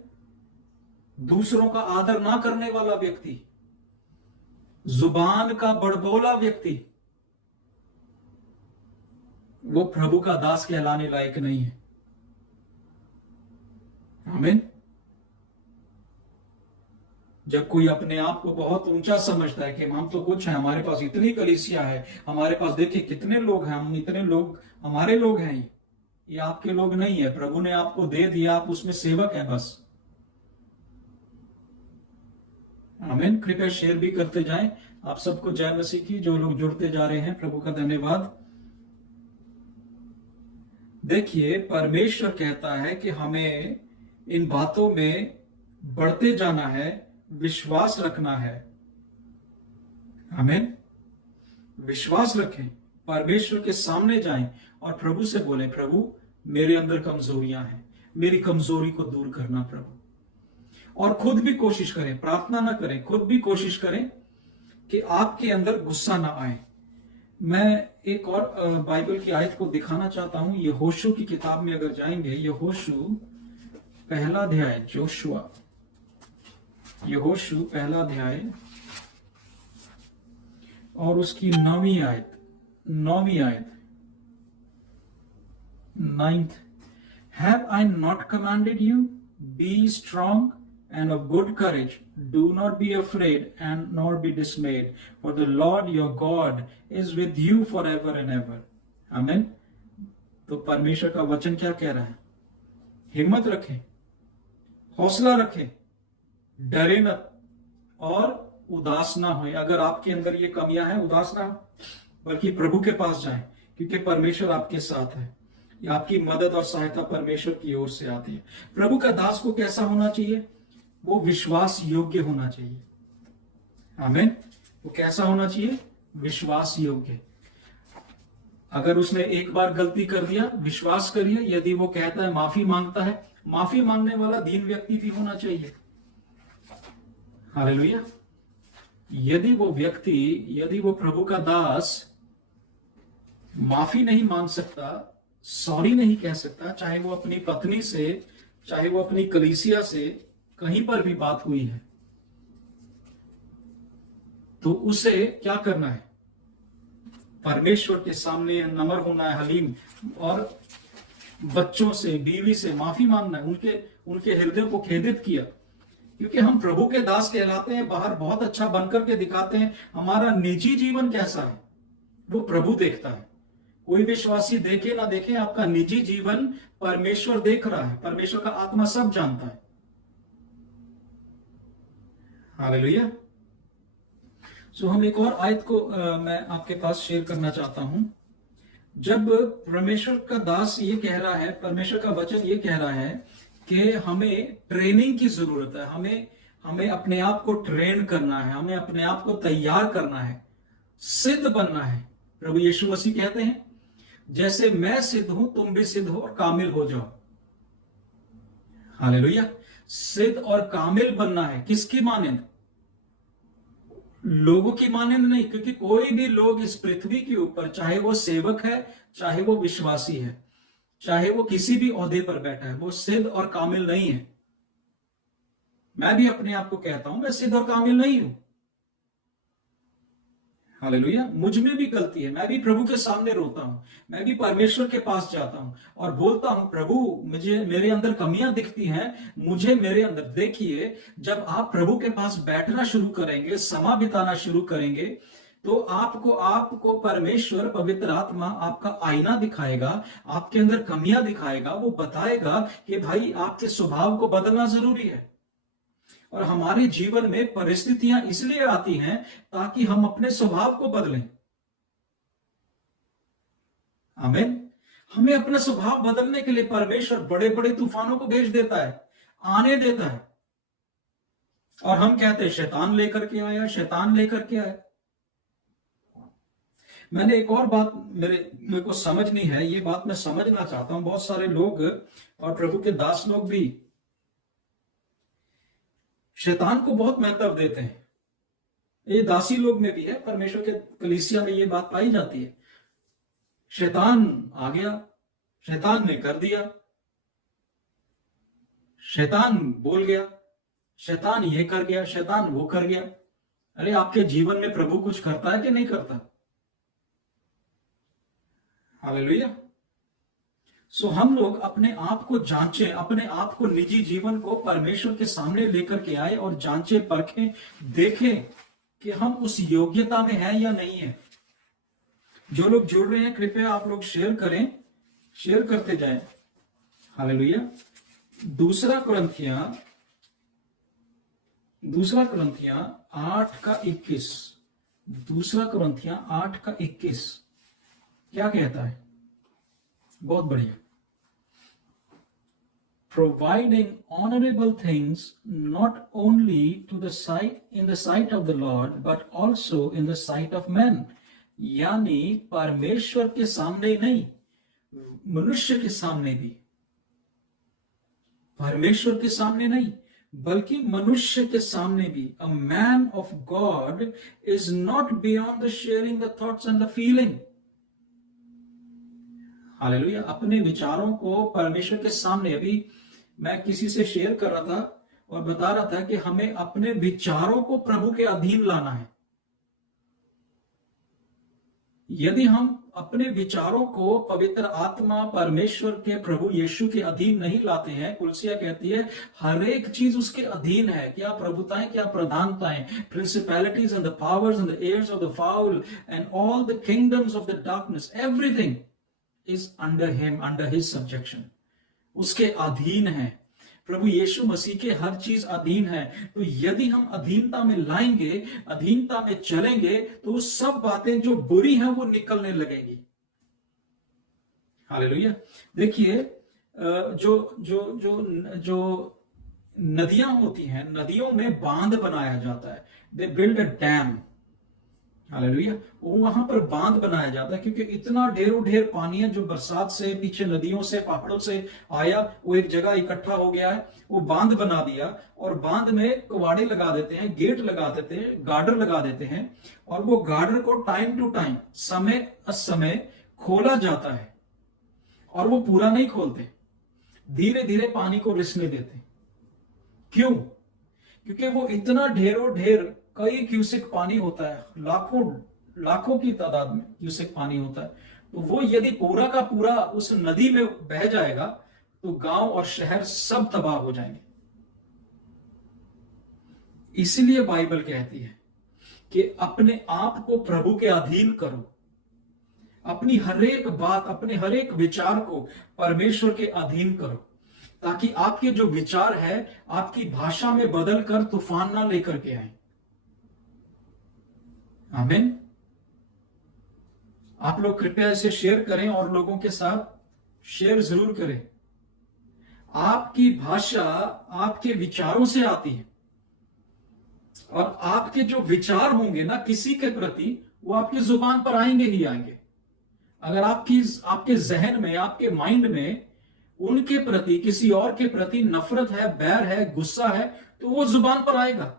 दूसरों का आदर ना करने वाला व्यक्ति, जुबान का बड़बोला व्यक्ति, वो प्रभु का दास कहलाने लायक नहीं है। आमीन। जब कोई अपने आप को बहुत ऊंचा समझता है कि हम तो कुछ है, हमारे पास इतनी कलीसिया है, हमारे पास देखिए कितने लोग हैं, हम इतने लोग, हमारे लोग हैं, ये आपके लोग नहीं है, प्रभु ने आपको दे दिया, आप उसमें सेवक हैं बस। आमीन। कृपया शेयर भी करते जाएं। आप सबको जय मसीह की। जो लोग जुड़ते जा रहे हैं, प्रभु का धन्यवाद। देखिए, परमेश्वर कहता है कि हमें इन बातों में बढ़ते जाना है, विश्वास रखना है। आमीन। विश्वास रखें, परमेश्वर के सामने जाएं और प्रभु से बोले, प्रभु मेरे अंदर कमजोरियां हैं, मेरी कमजोरी को दूर करना प्रभु। और खुद भी कोशिश करें, प्रार्थना ना करें, खुद भी कोशिश करें कि आपके अंदर गुस्सा ना आए। मैं एक और बाइबल की आयत को दिखाना चाहता हूं। यहोशू की किताब में अगर जाएंगे, यहोशू पहला अध्याय, यहोशू पहला अध्याय और उसकी 9वीं आयत, 9th, Have I not commanded you? Be strong and of good courage. Do not be afraid and nor be dismayed, for the Lord your God is with you forever and ever. Amen. तो परमेश्वर का वचन क्या कह रहा है? हिम्मत रखें, हौसला रखें, डरे न और उदास ना होए। अगर आपके अंदर ये कमियां हैं, उदास ना हो, बल्कि प्रभु के पास जाएं, क्योंकि परमेश्वर आपके साथ है। आपकी मदद और सहायता परमेश्वर की ओर से आती है। प्रभु का दास को कैसा होना चाहिए? वो विश्वास योग्य होना चाहिए। आमीन। वो कैसा होना चाहिए? विश्वास योग्य। अगर उसने एक बार गलती कर दिया, विश्वास करिए, यदि वो कहता है, माफी मांगता है, माफी मांगने वाला दीन व्यक्ति भी होना चाहिए। हालेलुया। यदि वो व्यक्ति, यदि वो प्रभु का दास माफी नहीं मांग सकता, सॉरी नहीं कह सकता, चाहे वो अपनी पत्नी से, चाहे वो अपनी कलीसिया से कहीं पर भी बात हुई है, तो उसे क्या करना है? परमेश्वर के सामने नम्र होना है, हलीम, और बच्चों से, बीवी से माफी मांगना है। उनके हृदय को खेदित किया, क्योंकि हम प्रभु के दास कहलाते हैं। बाहर बहुत अच्छा बनकर के दिखाते हैं, हमारा निजी जीवन कैसा है वो प्रभु देखता है। कोई विश्वासी देखे ना देखे, आपका निजी जीवन परमेश्वर देख रहा है, परमेश्वर का आत्मा सब जानता है। हालेलुया। सो हम एक और आयत को मैं आपके पास शेयर करना चाहता हूं। जब परमेश्वर का दास ये कह रहा है, परमेश्वर का वचन ये कह रहा है कि हमें ट्रेनिंग की जरूरत है, हमें अपने आप को ट्रेन करना है, हमें अपने आप को तैयार करना है, सिद्ध बनना है। प्रभु यीशु मसीह कहते हैं, जैसे मैं सिद्ध हूं तुम भी सिद्ध हो और कामिल हो जाओ। हालेलुया। सिद्ध और कामिल बनना है। किसकी मानंद? लोगों की मानंद नहीं, क्योंकि कोई भी लोग इस पृथ्वी के ऊपर, चाहे वो सेवक है, चाहे वो विश्वासी है, चाहे वो किसी भी ओहदे पर बैठा है, वो सिद्ध और कामिल नहीं है। मैं भी अपने आप को कहता हूं मैं सिद्ध और कामिल नहीं हूं। हालेलुया। मुझ में भी गलती है, मैं भी प्रभु के सामने रोता हूं, मैं भी परमेश्वर के पास जाता हूं और बोलता हूं, प्रभु मुझे मेरे अंदर कमियां दिखती हैं, मुझे मेरे अंदर देखिए। जब आप प्रभु के पास बैठना शुरू करेंगे, समा बिताना शुरू करेंगे, तो आपको परमेश्वर, पवित्र आत्मा आपका आईना दिखाएगा, आपके अंदर कमियां दिखाएगा, वो बताएगा कि भाई आपके स्वभाव को बदलना जरूरी है। और हमारे जीवन में परिस्थितियां इसलिए आती हैं ताकि हम अपने स्वभाव को बदलें। आमीन। हमें अपना स्वभाव बदलने के लिए परमेश्वर बड़े बड़े तूफानों को भेज देता है, आने देता है, और हम कहते हैं शैतान लेकर के आया, शैतान लेकर के आया। मैंने एक और बात मेरे को समझनी है, ये बात मैं समझना चाहता हूं। बहुत सारे लोग और प्रभु के दास लोग भी शैतान को बहुत महत्व देते हैं। ये दासी लोग में भी है, परमेश्वर के कलीसिया में ये बात पाई जाती है। शैतान आ गया, शैतान ने कर दिया, शैतान बोल गया, शैतान ये कर गया, शैतान वो कर गया। अरे आपके जीवन में प्रभु कुछ करता है कि नहीं करता? हालेलुया। सो हम लोग अपने आप को जांचें, अपने आप को, निजी जीवन को परमेश्वर के सामने लेकर के आए और जांचें, परखें, देखें कि हम उस योग्यता में हैं या नहीं है। जो लोग जुड़ रहे हैं कृपया आप लोग शेयर करें, शेयर करते जाएं। हालेलुया। दूसरा कुरिन्थियां 8:21, दूसरा कुरिन्थियां 8:21 क्या कहता है? बहुत बढ़िया। Providing honorable things not only in the sight of the Lord but also in the sight of men। यानी परमेश्वर के सामने नहीं, मनुष्य के सामने भी, परमेश्वर के सामने नहीं बल्कि मनुष्य के सामने भी। A man of God is not beyond the sharing the thoughts and the feeling। Hallelujah. अपने विचारों को परमेश्वर के सामने, अभी मैं किसी से शेयर कर रहा था और बता रहा था कि हमें अपने विचारों को प्रभु के अधीन लाना है। यदि हम अपने विचारों को पवित्र आत्मा, परमेश्वर के, प्रभु यीशु के अधीन नहीं लाते हैं, कुलसिया कहती है हर एक चीज उसके अधीन है। क्या प्रभुताएं, क्या प्रधानताएं, principalities and the powers and the airs of the foul and all the kingdoms of the darkness, everything is under him, under his subjection। उसके अधीन है। प्रभु यीशु मसीह के हर चीज अधीन है। तो यदि हम अधीनता में लाएंगे, अधीनता में चलेंगे, तो सब बातें जो बुरी हैं वो निकलने लगेंगी। हालेलुया। देखिए, जो नदियां होती हैं, नदियों में बांध बनाया जाता है। They build a dam. Hallelujah. वो वहां पर बांध बनाया जाता है, क्योंकि इतना ढेरों ढेर पानी है जो बरसात से, पीछे नदियों से, पहाड़ों से आया, वो एक जगह इकट्ठा हो गया है। वो बांध बना दिया और बांध में कवाड़े लगा देते हैं, गेट लगा देते हैं, गार्डर लगा देते हैं, और वो गार्डर को टाइम टू टाइम, समय असमय खोला जाता है और वो पूरा नहीं खोलते, धीरे धीरे पानी को रिसने देते। क्यों? क्योंकि वो इतना ढेरों ढेर कई क्यूसेक पानी होता है, लाखों लाखों की तादाद में क्यूसेक पानी होता है। तो वो यदि पूरा का पूरा उस नदी में बह जाएगा तो गांव और शहर सब तबाह हो जाएंगे। इसलिए बाइबल कहती है कि अपने आप को प्रभु के अधीन करो, अपनी हर एक बात, अपने हर एक विचार को परमेश्वर के अधीन करो, ताकि आपके जो विचार है आपकी भाषा में बदल कर तूफान ना लेकर के आए। आमीन। आप लोग कृपया इसे शेयर करें और लोगों के साथ शेयर जरूर करें। आपकी भाषा आपके विचारों से आती है और आपके जो विचार होंगे ना किसी के प्रति, वो आपकी जुबान पर आएंगे ही आएंगे। अगर आपके जहन में, आपके माइंड में उनके प्रति, किसी और के प्रति नफरत है, बैर है, गुस्सा है, तो वो जुबान पर आएगा।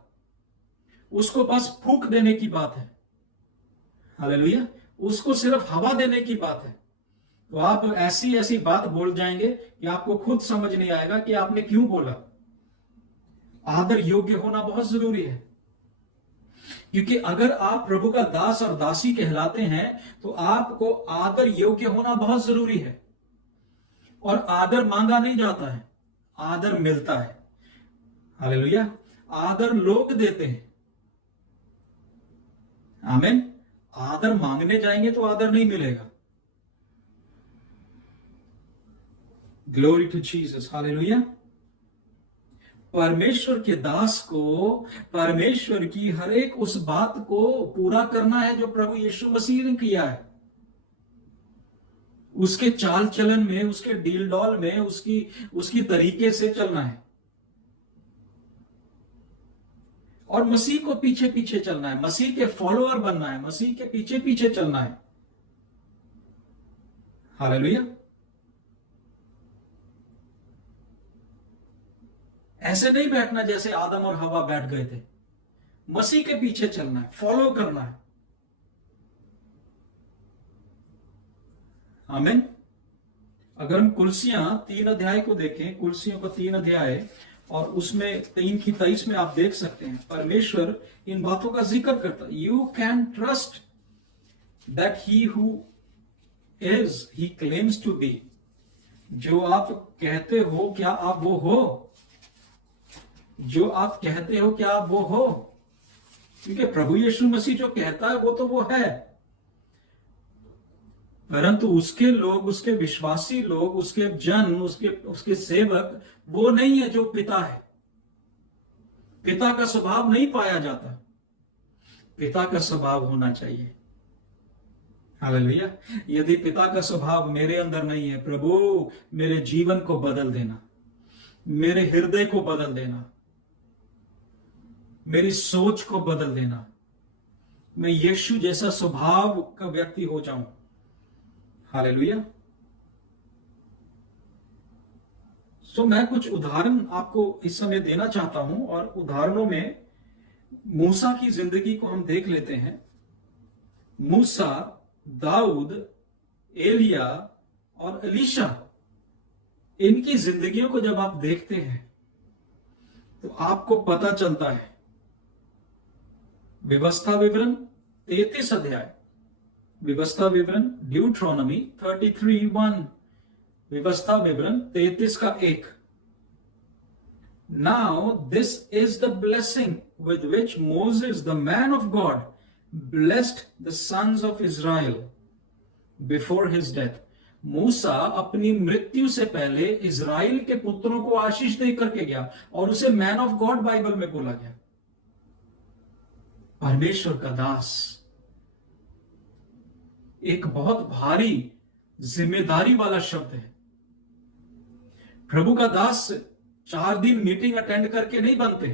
उसको बस फूंक देने की बात है। हालेलुया। उसको सिर्फ हवा देने की बात है। तो आप ऐसी ऐसी बात बोल जाएंगे कि आपको खुद समझ नहीं आएगा कि आपने क्यों बोला। आदर योग्य होना बहुत जरूरी है, क्योंकि अगर आप प्रभु का दास और दासी कहलाते हैं तो आपको आदर योग्य होना बहुत जरूरी है। और आदर मांगा नहीं जाता है, आदर मिलता है। हालेलुया। आदर लोग देते हैं। आमीन। आदर मांगने जाएंगे तो आदर नहीं मिलेगा। Glory to Jesus. हालेलुया। परमेश्वर के दास को परमेश्वर की हर एक उस बात को पूरा करना है जो प्रभु यीशु मसीह ने किया है। उसके चाल चलन में, उसके डील डॉल में, उसकी तरीके से चलना है और मसीह को पीछे पीछे चलना है, मसीह के फॉलोअर बनना है, मसीह के पीछे पीछे चलना है। हालेलुया। ऐसे नहीं बैठना जैसे आदम और हवा बैठ गए थे। मसीह के पीछे चलना है, फॉलो करना है। आमीन। अगर हम कुलसियां 3 अध्याय को देखें, कुलसियों का 3 अध्याय और उसमें 3:23 में आप देख सकते हैं परमेश्वर इन बातों का जिक्र करता है। You can trust that he who is he claims to be. जो आप कहते हो क्या आप वो हो? जो आप कहते हो क्या आप वो हो? क्योंकि प्रभु यीशु मसीह जो कहता है वो तो वो है, परंतु उसके लोग, उसके विश्वासी लोग, उसके जन, उसके सेवक वो नहीं है जो पिता है। पिता का स्वभाव नहीं पाया जाता। पिता का स्वभाव होना चाहिए। हालेलुया। यदि पिता का स्वभाव मेरे अंदर नहीं है, प्रभु मेरे जीवन को बदल देना, मेरे हृदय को बदल देना, मेरी सोच को बदल देना, मैं यीशु जैसा स्वभाव का व्यक्ति हो जाऊं। हालेलुया। सो मैं कुछ उदाहरण आपको इस समय देना चाहता हूं और उदाहरणों में मूसा की जिंदगी को हम देख लेते हैं। मूसा, दाऊद, एलिया और एलीशा, इनकी जिंदगियों को जब आप देखते हैं तो आपको पता चलता है। व्यवस्था विवरण 33 अध्याय, व्यवस्था विवरण ड्यूट्रोनॉमी 33:1, व्यवस्था विवरण 33 का 1। Now this is the blessing with which Moses the man of God blessed the sons of Israel before his death. मूसा अपनी मृत्यु से पहले इजराइल के पुत्रों को आशीष दे करके गया और उसे मैन ऑफ गॉड बाइबल में बोला गया। परमेश्वर का दास एक बहुत भारी जिम्मेदारी वाला शब्द है। प्रभु का दास 4 दिन मीटिंग अटेंड करके नहीं बनते।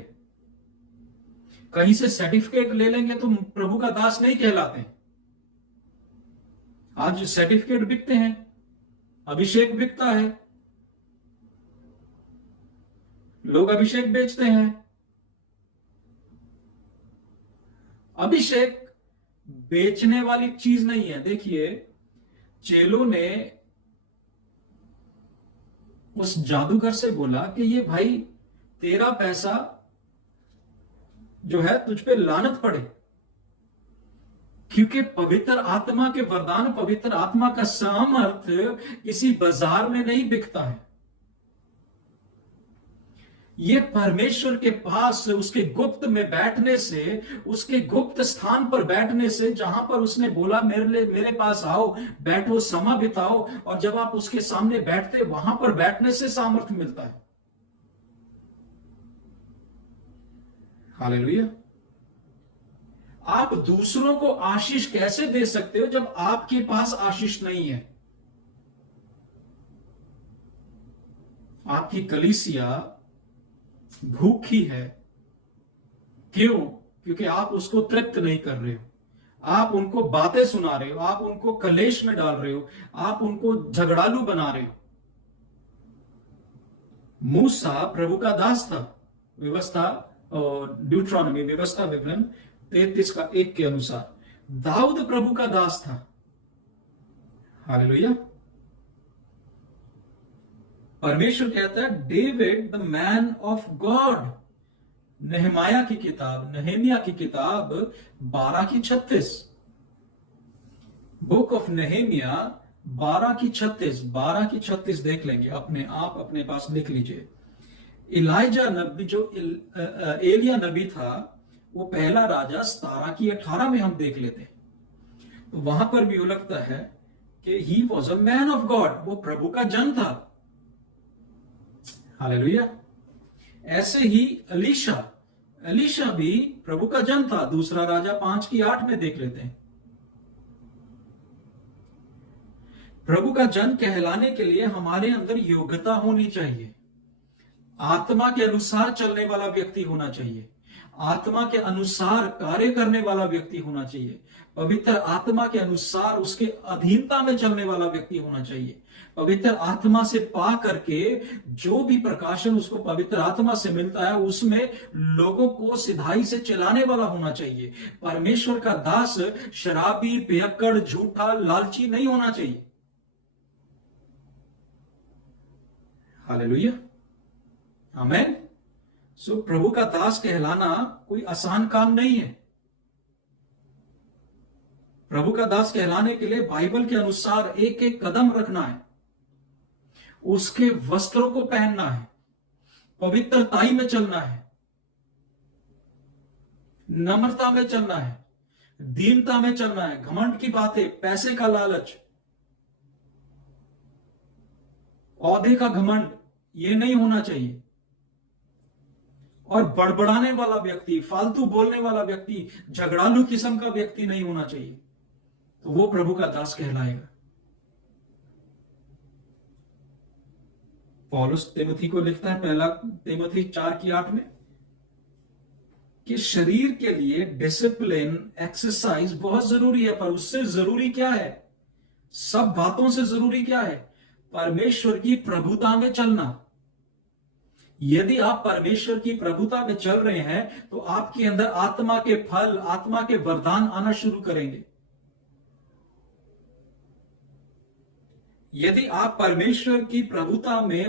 कहीं से सर्टिफिकेट ले लेंगे तो प्रभु का दास नहीं कहलाते। आज सर्टिफिकेट बिकते हैं, अभिषेक बिकता है, लोग अभिषेक बेचते हैं। अभिषेक बेचने वाली चीज नहीं है। देखिए, चेलों ने उस जादूगर से बोला कि ये भाई तेरा पैसा जो है तुझ पे लानत पड़े, क्योंकि पवित्र आत्मा के वरदान, पवित्र आत्मा का सामर्थ्य किसी बाजार में नहीं बिकता है। ये परमेश्वर के पास उसके गुप्त में बैठने से, उसके गुप्त स्थान पर बैठने से, जहां पर उसने बोला मेरे पास आओ, बैठो, समय बिताओ, और जब आप उसके सामने बैठते वहां पर बैठने से सामर्थ्य मिलता है। हालेलुया। आप दूसरों को आशीष कैसे दे सकते हो जब आपके पास आशीष नहीं है? आपकी कलीसिया भूखी है, क्यों? क्योंकि आप उसको तृप्त नहीं कर रहे हो। आप उनको बातें सुना रहे हो, आप उनको कलेश में डाल रहे हो, आप उनको झगड़ालू बना रहे हो। मूसा प्रभु का दास था, व्यवस्था और ड्यूट्रॉनमी, व्यवस्था विवरण 33:1 के अनुसार। दाऊद प्रभु का दास था। हालेलुया। परमेश्वर कहता है David the man of God. नहमाया की किताब, नहेमिया की किताब 12:36, बुक ऑफ नहेमिया 12:36 देख लेंगे अपने आप, अपने पास लिख लीजिए। इलाइजा नबी, जो एलिया नबी था, वो पहला राजा 17:18 में हम देख लेते हैं। तो वहां पर भी वो लगता है कि he was a man of God, वो प्रभु का जन था। हालेलुया। ऐसे ही एलीशा भी प्रभु का जन था। दूसरा राजा 5:8 में देख लेते हैं। प्रभु का जन कहलाने के लिए हमारे अंदर योग्यता होनी चाहिए। आत्मा के अनुसार चलने वाला व्यक्ति होना चाहिए, आत्मा के अनुसार कार्य करने वाला व्यक्ति होना चाहिए, पवित्र आत्मा के अनुसार उसके अधीनता में चलने वाला व्यक्ति होना चाहिए। पवित्र आत्मा से पा करके जो भी प्रकाशन उसको पवित्र आत्मा से मिलता है, उसमें लोगों को सिधाई से चलाने वाला होना चाहिए। परमेश्वर का दास शराबी, पियक्कड़, झूठा, लालची नहीं होना चाहिए। हालेलुया, आमेन। सो प्रभु का दास कहलाना कोई आसान काम नहीं है। प्रभु का दास कहलाने के लिए बाइबल के अनुसार एक एक कदम रखना है, उसके वस्त्रों को पहनना है, पवित्रताई में चलना है, नम्रता में चलना है, दीनता में चलना है। घमंड की बातें, पैसे का लालच, औहदे का घमंड, ये नहीं होना चाहिए। और बड़बड़ाने वाला व्यक्ति, फालतू बोलने वाला व्यक्ति, झगड़ालू किस्म का व्यक्ति नहीं होना चाहिए, तो वो प्रभु का दास कहलाएगा। पौलुस तिमोथी को लिखता है, पहला तिमोथी 4:8 में, कि शरीर के लिए डिसिप्लिन, एक्सरसाइज बहुत जरूरी है। पर उससे जरूरी क्या है? सब बातों से जरूरी क्या है? परमेश्वर की प्रभुता में चलना। यदि आप परमेश्वर की प्रभुता में चल रहे हैं तो आपके अंदर आत्मा के फल, आत्मा के वरदान आना शुरू करेंगे। यदि आप परमेश्वर की प्रभुता में,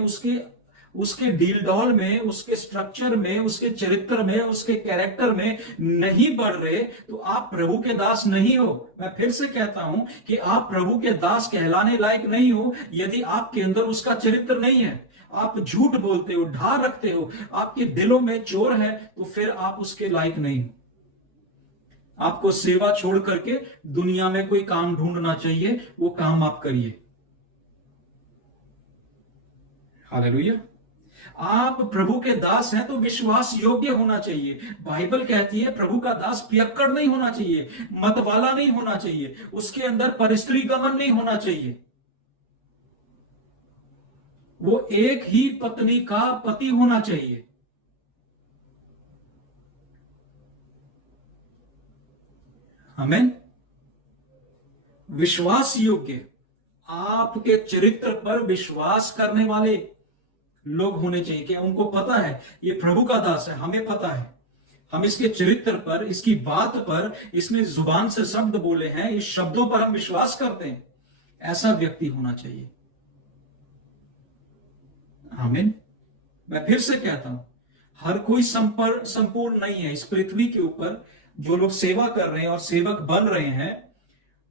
उसके डील डॉल में, उसके स्ट्रक्चर में, उसके चरित्र में, उसके कैरेक्टर में नहीं बढ़ रहे, तो आप प्रभु के दास नहीं हो। मैं फिर से कहता हूं कि आप प्रभु के दास कहलाने लायक नहीं हो यदि आपके अंदर उसका चरित्र नहीं है। आप झूठ बोलते हो, ढार रखते हो, आपके दिलों में चोर है, तो फिर आप उसके लायक नहीं हो। आपको सेवा छोड़ करके दुनिया में कोई काम ढूंढना चाहिए, वो काम आप करिए। हालेलुया। आप प्रभु के दास हैं तो विश्वास योग्य होना चाहिए। बाइबल कहती है प्रभु का दास पियक्कड़ नहीं होना चाहिए, मतवाला नहीं होना चाहिए, उसके अंदर परस्त्री गमन नहीं होना चाहिए। वो एक ही पत्नी का पति होना चाहिए। आमीन। विश्वास योग्य, आपके चरित्र पर विश्वास करने वाले लोग होने चाहिए कि उनको पता है ये प्रभु का दास है, हमें पता है, हम इसके चरित्र पर, इसकी बात पर, इसने जुबान से शब्द बोले हैं, इस शब्दों पर हम विश्वास करते हैं, ऐसा व्यक्ति होना चाहिए। आमीन। मैं फिर से कहता हूं, हर कोई संपूर्ण नहीं है। इस पृथ्वी के ऊपर जो लोग सेवा कर रहे हैं और सेवक बन रहे हैं,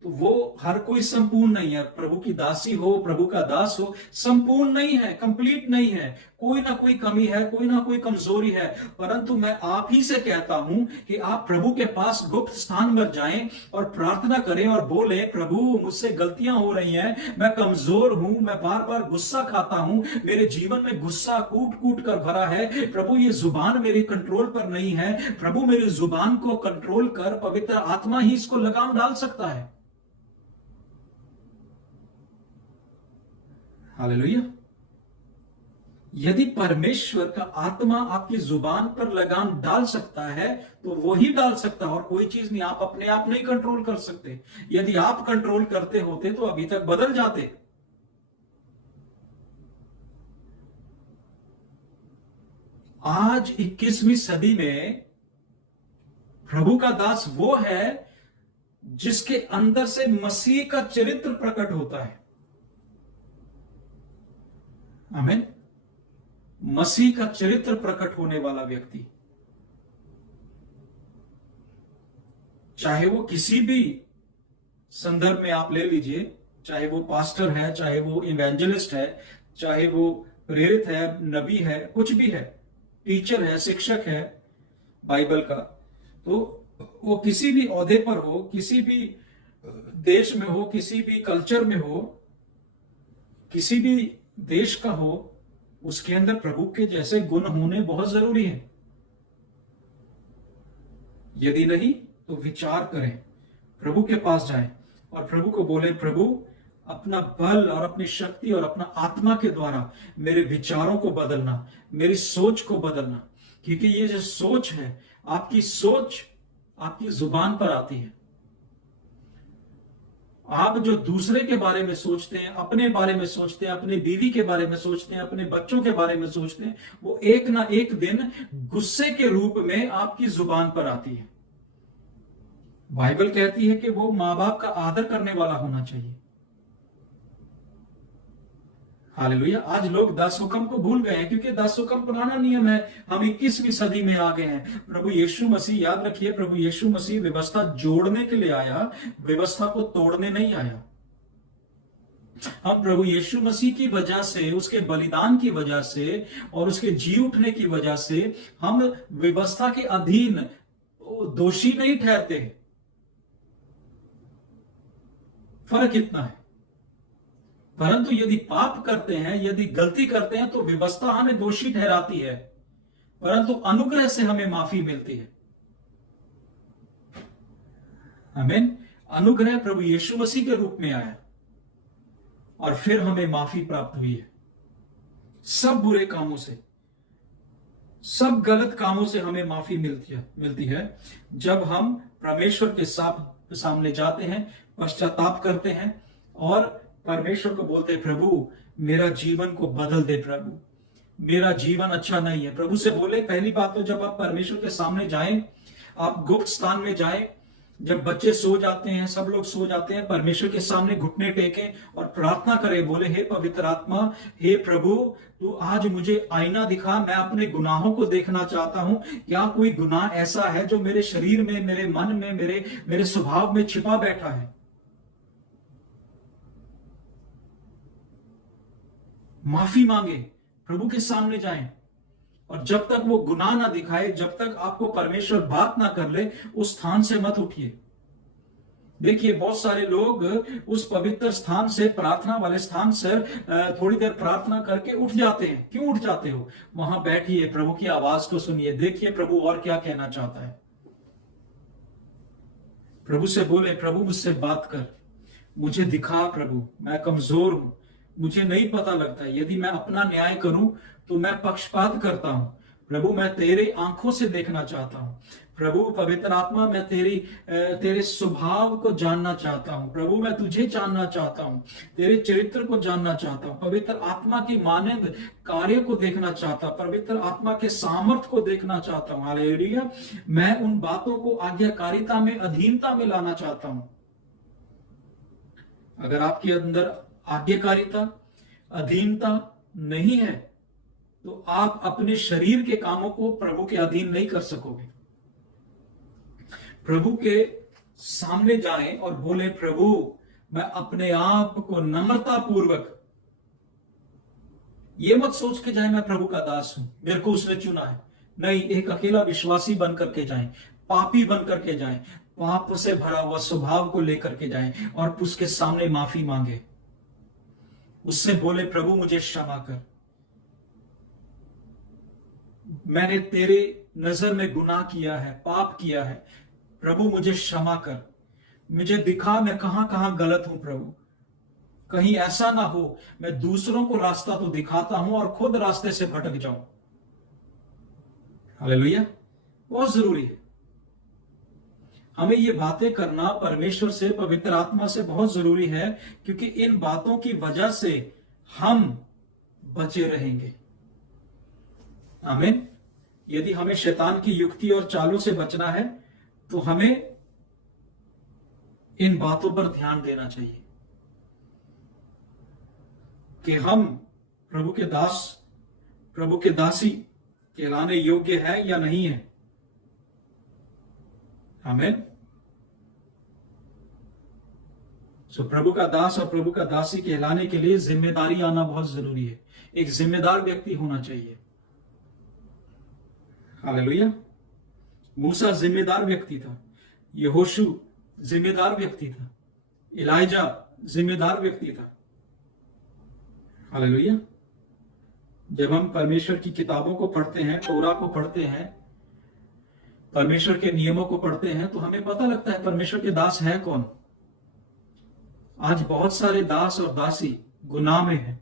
तो वो हर कोई संपूर्ण नहीं है। प्रभु की दासी हो, प्रभु का दास हो, संपूर्ण नहीं है, कंप्लीट नहीं है। कोई ना कोई कमी है, कोई ना कोई कमजोरी है। परंतु मैं आप ही से कहता हूं कि आप प्रभु के पास गुप्त स्थान पर जाएं और प्रार्थना करें और बोले, प्रभु मुझसे गलतियां हो रही हैं, मैं कमजोर हूं, मैं बार बार गुस्सा खाता हूं, मेरे जीवन में गुस्सा कूट कूट कर भरा है। प्रभु ये जुबान मेरे कंट्रोल पर नहीं है। प्रभु मेरी जुबान को कंट्रोल कर, पवित्र आत्मा ही इसको लगाम डाल सकता है। हालेलुया। यदि परमेश्वर का आत्मा आपकी जुबान पर लगाम डाल सकता है तो वो ही डाल सकता है, और कोई चीज नहीं। आप अपने आप नहीं कंट्रोल कर सकते। यदि आप कंट्रोल करते होते तो अभी तक बदल जाते। आज 21वीं सदी में प्रभु का दास वो है जिसके अंदर से मसीह का चरित्र प्रकट होता है। आमीन। मसीह का चरित्र प्रकट होने वाला व्यक्ति, चाहे वो किसी भी संदर्भ में आप ले लीजिए, चाहे वो पास्टर है, चाहे वो इवेंजलिस्ट है, चाहे वो प्रेरित है, नबी है, कुछ भी है, टीचर है, शिक्षक है बाइबल का, तो वो किसी भी ओहदे पर हो, किसी भी देश में हो, किसी भी कल्चर में हो, किसी भी देश का हो, उसके अंदर प्रभु के जैसे गुण होने बहुत जरूरी है। यदि नहीं तो विचार करें, प्रभु के पास जाएं और प्रभु को बोले, प्रभु अपना बल और अपनी शक्ति और अपना आत्मा के द्वारा मेरे विचारों को बदलना, मेरी सोच को बदलना। क्योंकि ये जो सोच है, आपकी सोच आपकी जुबान पर आती है। आप जो दूसरे के बारे में सोचते हैं, अपने बारे में सोचते हैं, अपनी बीवी के बारे में सोचते हैं, अपने बच्चों के बारे में सोचते हैं, वो एक ना एक दिन गुस्से के रूप में आपकी जुबान पर आती है। बाइबल कहती है कि वो मां बाप का आदर करने वाला होना चाहिए। हालेलुया। आज लोग 10 हुक्म को भूल गए हैं, क्योंकि 10 हुक्म पुराना नियम है। हम 21वीं सदी में आ गए हैं। प्रभु यीशु मसीह, याद रखिए, प्रभु यीशु मसीह व्यवस्था जोड़ने के लिए आया, व्यवस्था को तोड़ने नहीं आया। हम प्रभु यीशु मसीह की वजह से, उसके बलिदान की वजह से और उसके जी उठने की वजह से हम व्यवस्था के अधीन दोषी नहीं ठहरते। फर्क इतना है। परंतु यदि पाप करते हैं, यदि गलती करते हैं, तो व्यवस्था हमें दोषी ठहराती है, परंतु अनुग्रह से हमें माफी मिलती है। आमीन। अनुग्रह प्रभु यीशु मसीह के रूप में आया और फिर हमें माफी प्राप्त हुई है। सब बुरे कामों से, सब गलत कामों से हमें माफी मिलती है जब हम परमेश्वर के सामने जाते हैं, पश्चाताप करते हैं और परमेश्वर को बोलते हैं, प्रभु मेरा जीवन को बदल दे, प्रभु मेरा जीवन अच्छा नहीं है। प्रभु से बोले, पहली बात तो जब आप परमेश्वर के सामने जाएं, आप गुप्त स्थान में जाएं, जब बच्चे सो जाते हैं, सब लोग सो जाते हैं, परमेश्वर के सामने घुटने टेकें और प्रार्थना करें। बोले, हे पवित्र आत्मा, हे प्रभु, तू आज मुझे आईना दिखा, मैं अपने गुनाहों को देखना चाहता हूं। क्या कोई गुनाह ऐसा है जो मेरे शरीर में, मेरे मन में, मेरे स्वभाव में छिपा बैठा है? माफी मांगे, प्रभु के सामने जाएं, और जब तक वो गुनाह ना दिखाए, जब तक आपको परमेश्वर बात ना कर ले, उस स्थान से मत उठिए। देखिए, बहुत सारे लोग उस पवित्र स्थान से, प्रार्थना वाले स्थान से थोड़ी देर प्रार्थना करके उठ जाते हैं। क्यों उठ जाते हो? वहां बैठिए, प्रभु की आवाज को सुनिए, देखिए प्रभु और क्या कहना चाहता है। प्रभु से बोले, प्रभु मुझसे बात कर, मुझे दिखा, प्रभु मैं कमजोर हूं, मुझे नहीं पता लगता। यदि मैं अपना न्याय करूं तो मैं पक्षपात करता हूं। प्रभु मैं तेरे आंखों से देखना चाहता हूं। प्रभु पवित्र आत्मा, मैं तेरे स्वभाव को जानना चाहता हूं। प्रभु मैं तुझे जानना चाहता हूं, तेरे चरित्र को जानना चाहता हूं। पवित्र आत्मा की मानव कार्य को देखना चाहता हूं, पवित्र आत्मा के सामर्थ को देखना चाहता हूं। हालेलुया। मैं उन बातों को आज्ञाकारिता में, अधीनता में लाना चाहता हूं। अगर आपके अंदर आज्ञाकारिता, अधीनता नहीं है, तो आप अपने शरीर के कामों को प्रभु के अधीन नहीं कर सकोगे। प्रभु के सामने जाएं और बोले, प्रभु मैं अपने आप को नम्रता पूर्वक, ये मत सोच के जाए मैं प्रभु का दास हूं, मेरे को उसने चुना है। नहीं, एक अकेला विश्वासी बन करके जाएं, पापी बन करके जाएं, पाप से भरा हुआ स्वभाव को लेकर के जाएं और उसके सामने माफी मांगे, उससे बोले, प्रभु मुझे क्षमा कर, मैंने तेरे नजर में गुनाह किया है, पाप किया है, प्रभु मुझे क्षमा कर, मुझे दिखा मैं कहां कहां गलत हूं प्रभु। कहीं ऐसा ना हो मैं दूसरों को रास्ता तो दिखाता हूं और खुद रास्ते से भटक जाऊं। हालेलुया। बहुत जरूरी है हमें ये बातें करना परमेश्वर से, पवित्र आत्मा से बहुत जरूरी है, क्योंकि इन बातों की वजह से हम बचे रहेंगे। आमीन। यदि हमें शैतान की युक्ति और चालों से बचना है तो हमें इन बातों पर ध्यान देना चाहिए कि हम प्रभु के दास, प्रभु के दासी कहलाने योग्य है या नहीं है। आमीन। सो प्रभु का दास और प्रभु का दासी कहलाने के लिए जिम्मेदारी आना बहुत जरूरी है। एक जिम्मेदार व्यक्ति होना चाहिए। हालेलुया। मूसा जिम्मेदार व्यक्ति था, यहोशू जिम्मेदार व्यक्ति था, इलाइजा जिम्मेदार व्यक्ति था। हालेलुया। जब हम परमेश्वर की किताबों को पढ़ते हैं, तोरा को पढ़ते हैं, परमेश्वर के नियमों को पढ़ते हैं, तो हमें पता लगता है परमेश्वर के दास है कौन। आज बहुत सारे दास और दासी गुनाह में हैं,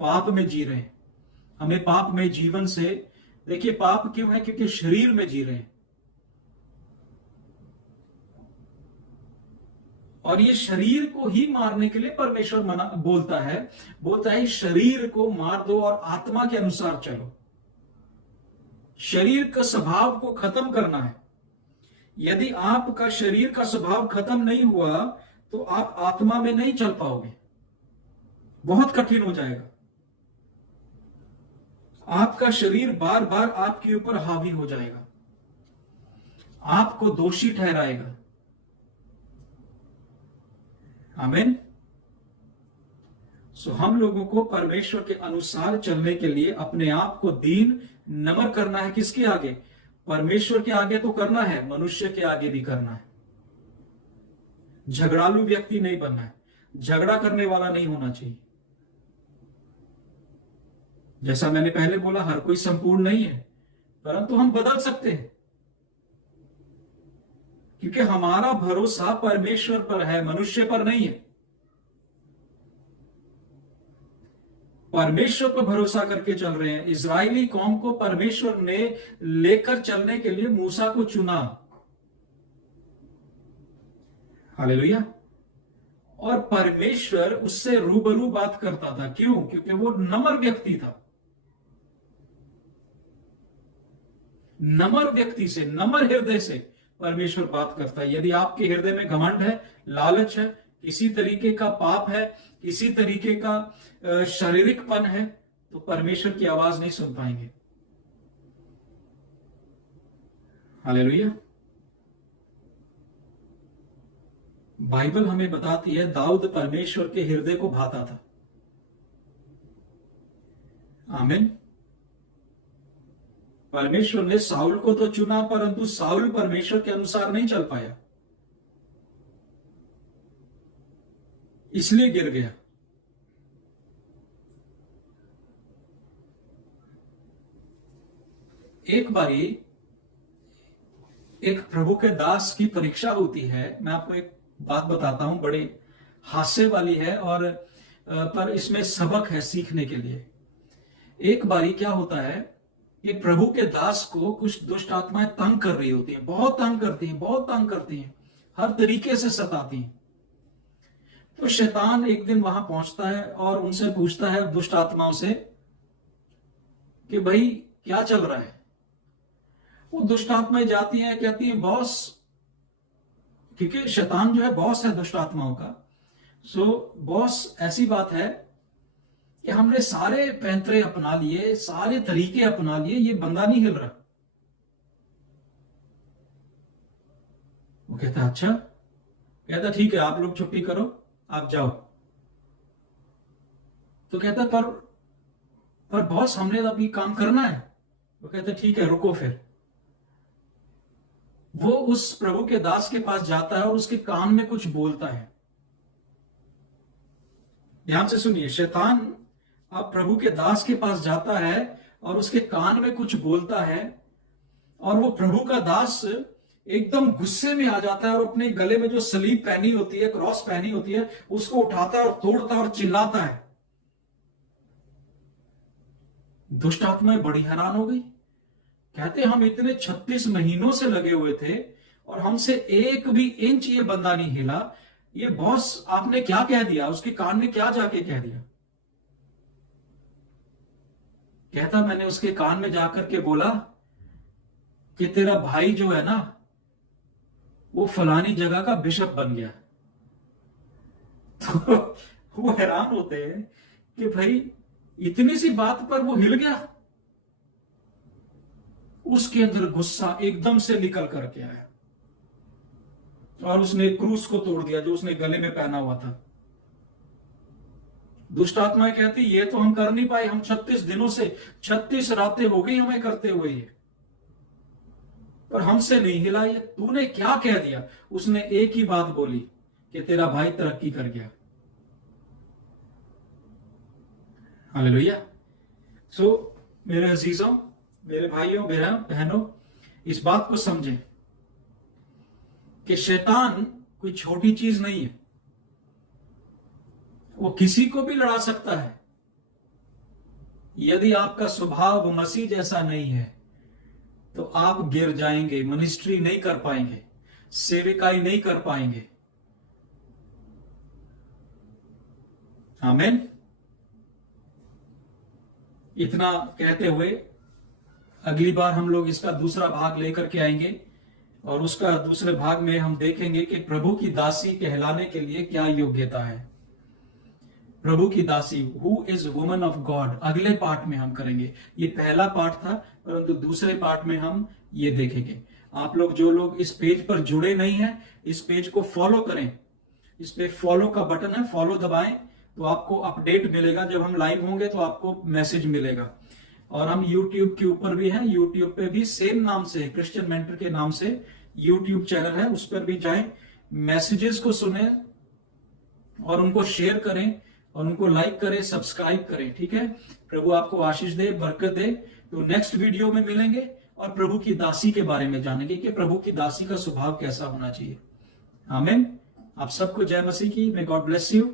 पाप में जी रहे हैं। हमें पाप में जीवन से, देखिए पाप क्यों है, क्योंकि शरीर में जी रहे हैं, और ये शरीर को ही मारने के लिए परमेश्वर बोलता है शरीर को मार दो और आत्मा के अनुसार चलो। शरीर का स्वभाव को खत्म करना है। यदि आपका शरीर का स्वभाव खत्म नहीं हुआ तो आप आत्मा में नहीं चल पाओगे, बहुत कठिन हो जाएगा। आपका शरीर बार बार आपके ऊपर हावी हो जाएगा, आपको दोषी ठहराएगा। आमीन। सो हम लोगों को परमेश्वर के अनुसार चलने के लिए अपने आप को दीन नम्र करना है। किसके आगे? परमेश्वर के आगे तो करना है, मनुष्य के आगे भी करना है। झगड़ालू व्यक्ति नहीं बनना है, झगड़ा करने वाला नहीं होना चाहिए। जैसा मैंने पहले बोला, हर कोई संपूर्ण नहीं है, परंतु हम बदल सकते हैं, क्योंकि हमारा भरोसा परमेश्वर पर है, मनुष्य पर नहीं है। परमेश्वर पर भरोसा करके चल रहे हैं। इजरायली कौम को परमेश्वर ने लेकर चलने के लिए मूसा को चुना। हालेलुया। और परमेश्वर उससे रूबरू बात करता था। क्यों? क्योंकि वो नम्र व्यक्ति था। नम्र व्यक्ति से, नम्र हृदय से परमेश्वर बात करता है। यदि आपके हृदय में घमंड है, लालच है, किसी तरीके का पाप है, किसी तरीके का शारीरिकपन है, तो परमेश्वर की आवाज नहीं सुन पाएंगे। हालेलुया। बाइबल हमें बताती है दाऊद परमेश्वर के हृदय को भाता था। आमीन। परमेश्वर ने साउल को तो चुना, परंतु साउल परमेश्वर के अनुसार नहीं चल पाया, इसलिए गिर गया। एक बारी एक प्रभु के दास की परीक्षा होती है। मैं आपको एक बात बताता हूं, बड़े हास्य वाली है, और पर इसमें सबक है सीखने के लिए। एक बारी क्या होता है कि प्रभु के दास को कुछ दुष्ट आत्माएं तंग कर रही होती हैं, बहुत तंग करती हैं, बहुत तंग करती हैं, हर तरीके से सताती हैं। तो शैतान एक दिन वहां पहुंचता है और उनसे पूछता है, दुष्ट आत्माओं से, कि भाई क्या चल रहा है। वो दुष्ट आत्माएं जाती हैं, कहती हैं बॉस, क्योंकि शैतान जो है बॉस है दुष्ट आत्माओं का। सो बॉस, ऐसी बात है कि हमने सारे पैंतरे अपना लिए, सारे तरीके अपना लिए, ये बंदा नहीं हिल रहा। वो कहता अच्छा, कहता ठीक है आप लोग छुट्टी करो, आप जाओ। तो कहता पर बॉस हमने तो अभी काम करना है। वो कहता ठीक है रुको फिर। वो उस प्रभु के दास के पास जाता है और उसके कान में कुछ बोलता है। ध्यान से सुनिए, शैतान अब प्रभु के दास के पास जाता है और उसके कान में कुछ बोलता है, और वो प्रभु का दास एकदम गुस्से में आ जाता है और अपने गले में जो सलीब पहनी होती है, क्रॉस पहनी होती है, उसको उठाता है और तोड़ता है और चिल्लाता है। दुष्ट आत्माएं बड़ी हैरान हो गई। कहते हम इतने 36 महीनों से लगे हुए थे और हमसे एक भी इंच ये बंदा नहीं हिला, ये बॉस आपने क्या कह दिया, उसके कान में क्या जाके कह दिया। कहता मैंने उसके कान में जाकर के बोला कि तेरा भाई जो है ना, वो फलानी जगह का बिशप बन गया। तो वो हैरान होते हैं कि भाई इतनी सी बात पर वो हिल गया। उसके अंदर गुस्सा एकदम से निकल करके आया और उसने क्रूस को तोड़ दिया जो उसने गले में पहना हुआ था। दुष्ट आत्माएं कहती ये तो हम कर नहीं पाए, हम 36 दिनों से 36 रातें हो गई हमें करते हुए ये, पर हमसे नहीं हिला ये, तूने क्या कह दिया। उसने एक ही बात बोली कि तेरा भाई तरक्की कर गया। हालेलुया। सो मेरे अजीजों, मेरे भाइयों बहनों, इस बात को समझें कि शैतान कोई छोटी चीज नहीं है। वो किसी को भी लड़ा सकता है। यदि आपका स्वभाव मसीह जैसा नहीं है तो आप गिर जाएंगे, मिनिस्ट्री नहीं कर पाएंगे, सेविकाई नहीं कर पाएंगे। आमीन। इतना कहते हुए अगली बार हम लोग इसका दूसरा भाग लेकर के आएंगे और उसका दूसरे भाग में हम देखेंगे कि प्रभु की दासी कहलाने के लिए क्या योग्यता है। प्रभु की दासी, who is woman of God, अगले पार्ट में हम करेंगे। ये पहला पार्ट था, परंतु दूसरे पार्ट में हम ये देखेंगे। आप लोग जो लोग इस पेज पर जुड़े नहीं हैं, इस पेज को फॉलो करें। इस पे फॉलो का बटन है, फॉलो दबाएं तो आपको अपडेट मिलेगा। जब हम लाइव होंगे तो आपको मैसेज मिलेगा। और हम YouTube के ऊपर भी हैं, YouTube पे भी सेम नाम से, क्रिश्चियन मेंटर के नाम से YouTube चैनल है, उस पर भी जाएं, मैसेजेस को सुने और उनको शेयर करें और उनको लाइक करें, सब्सक्राइब करें। ठीक है, प्रभु आपको आशीष दे, बरकत दे। तो नेक्स्ट वीडियो में मिलेंगे और प्रभु की दासी के बारे में जानेंगे कि प्रभु की दासी का स्वभाव कैसा होना चाहिए। आमीन। आप सबको जय मसीह की। May God bless you.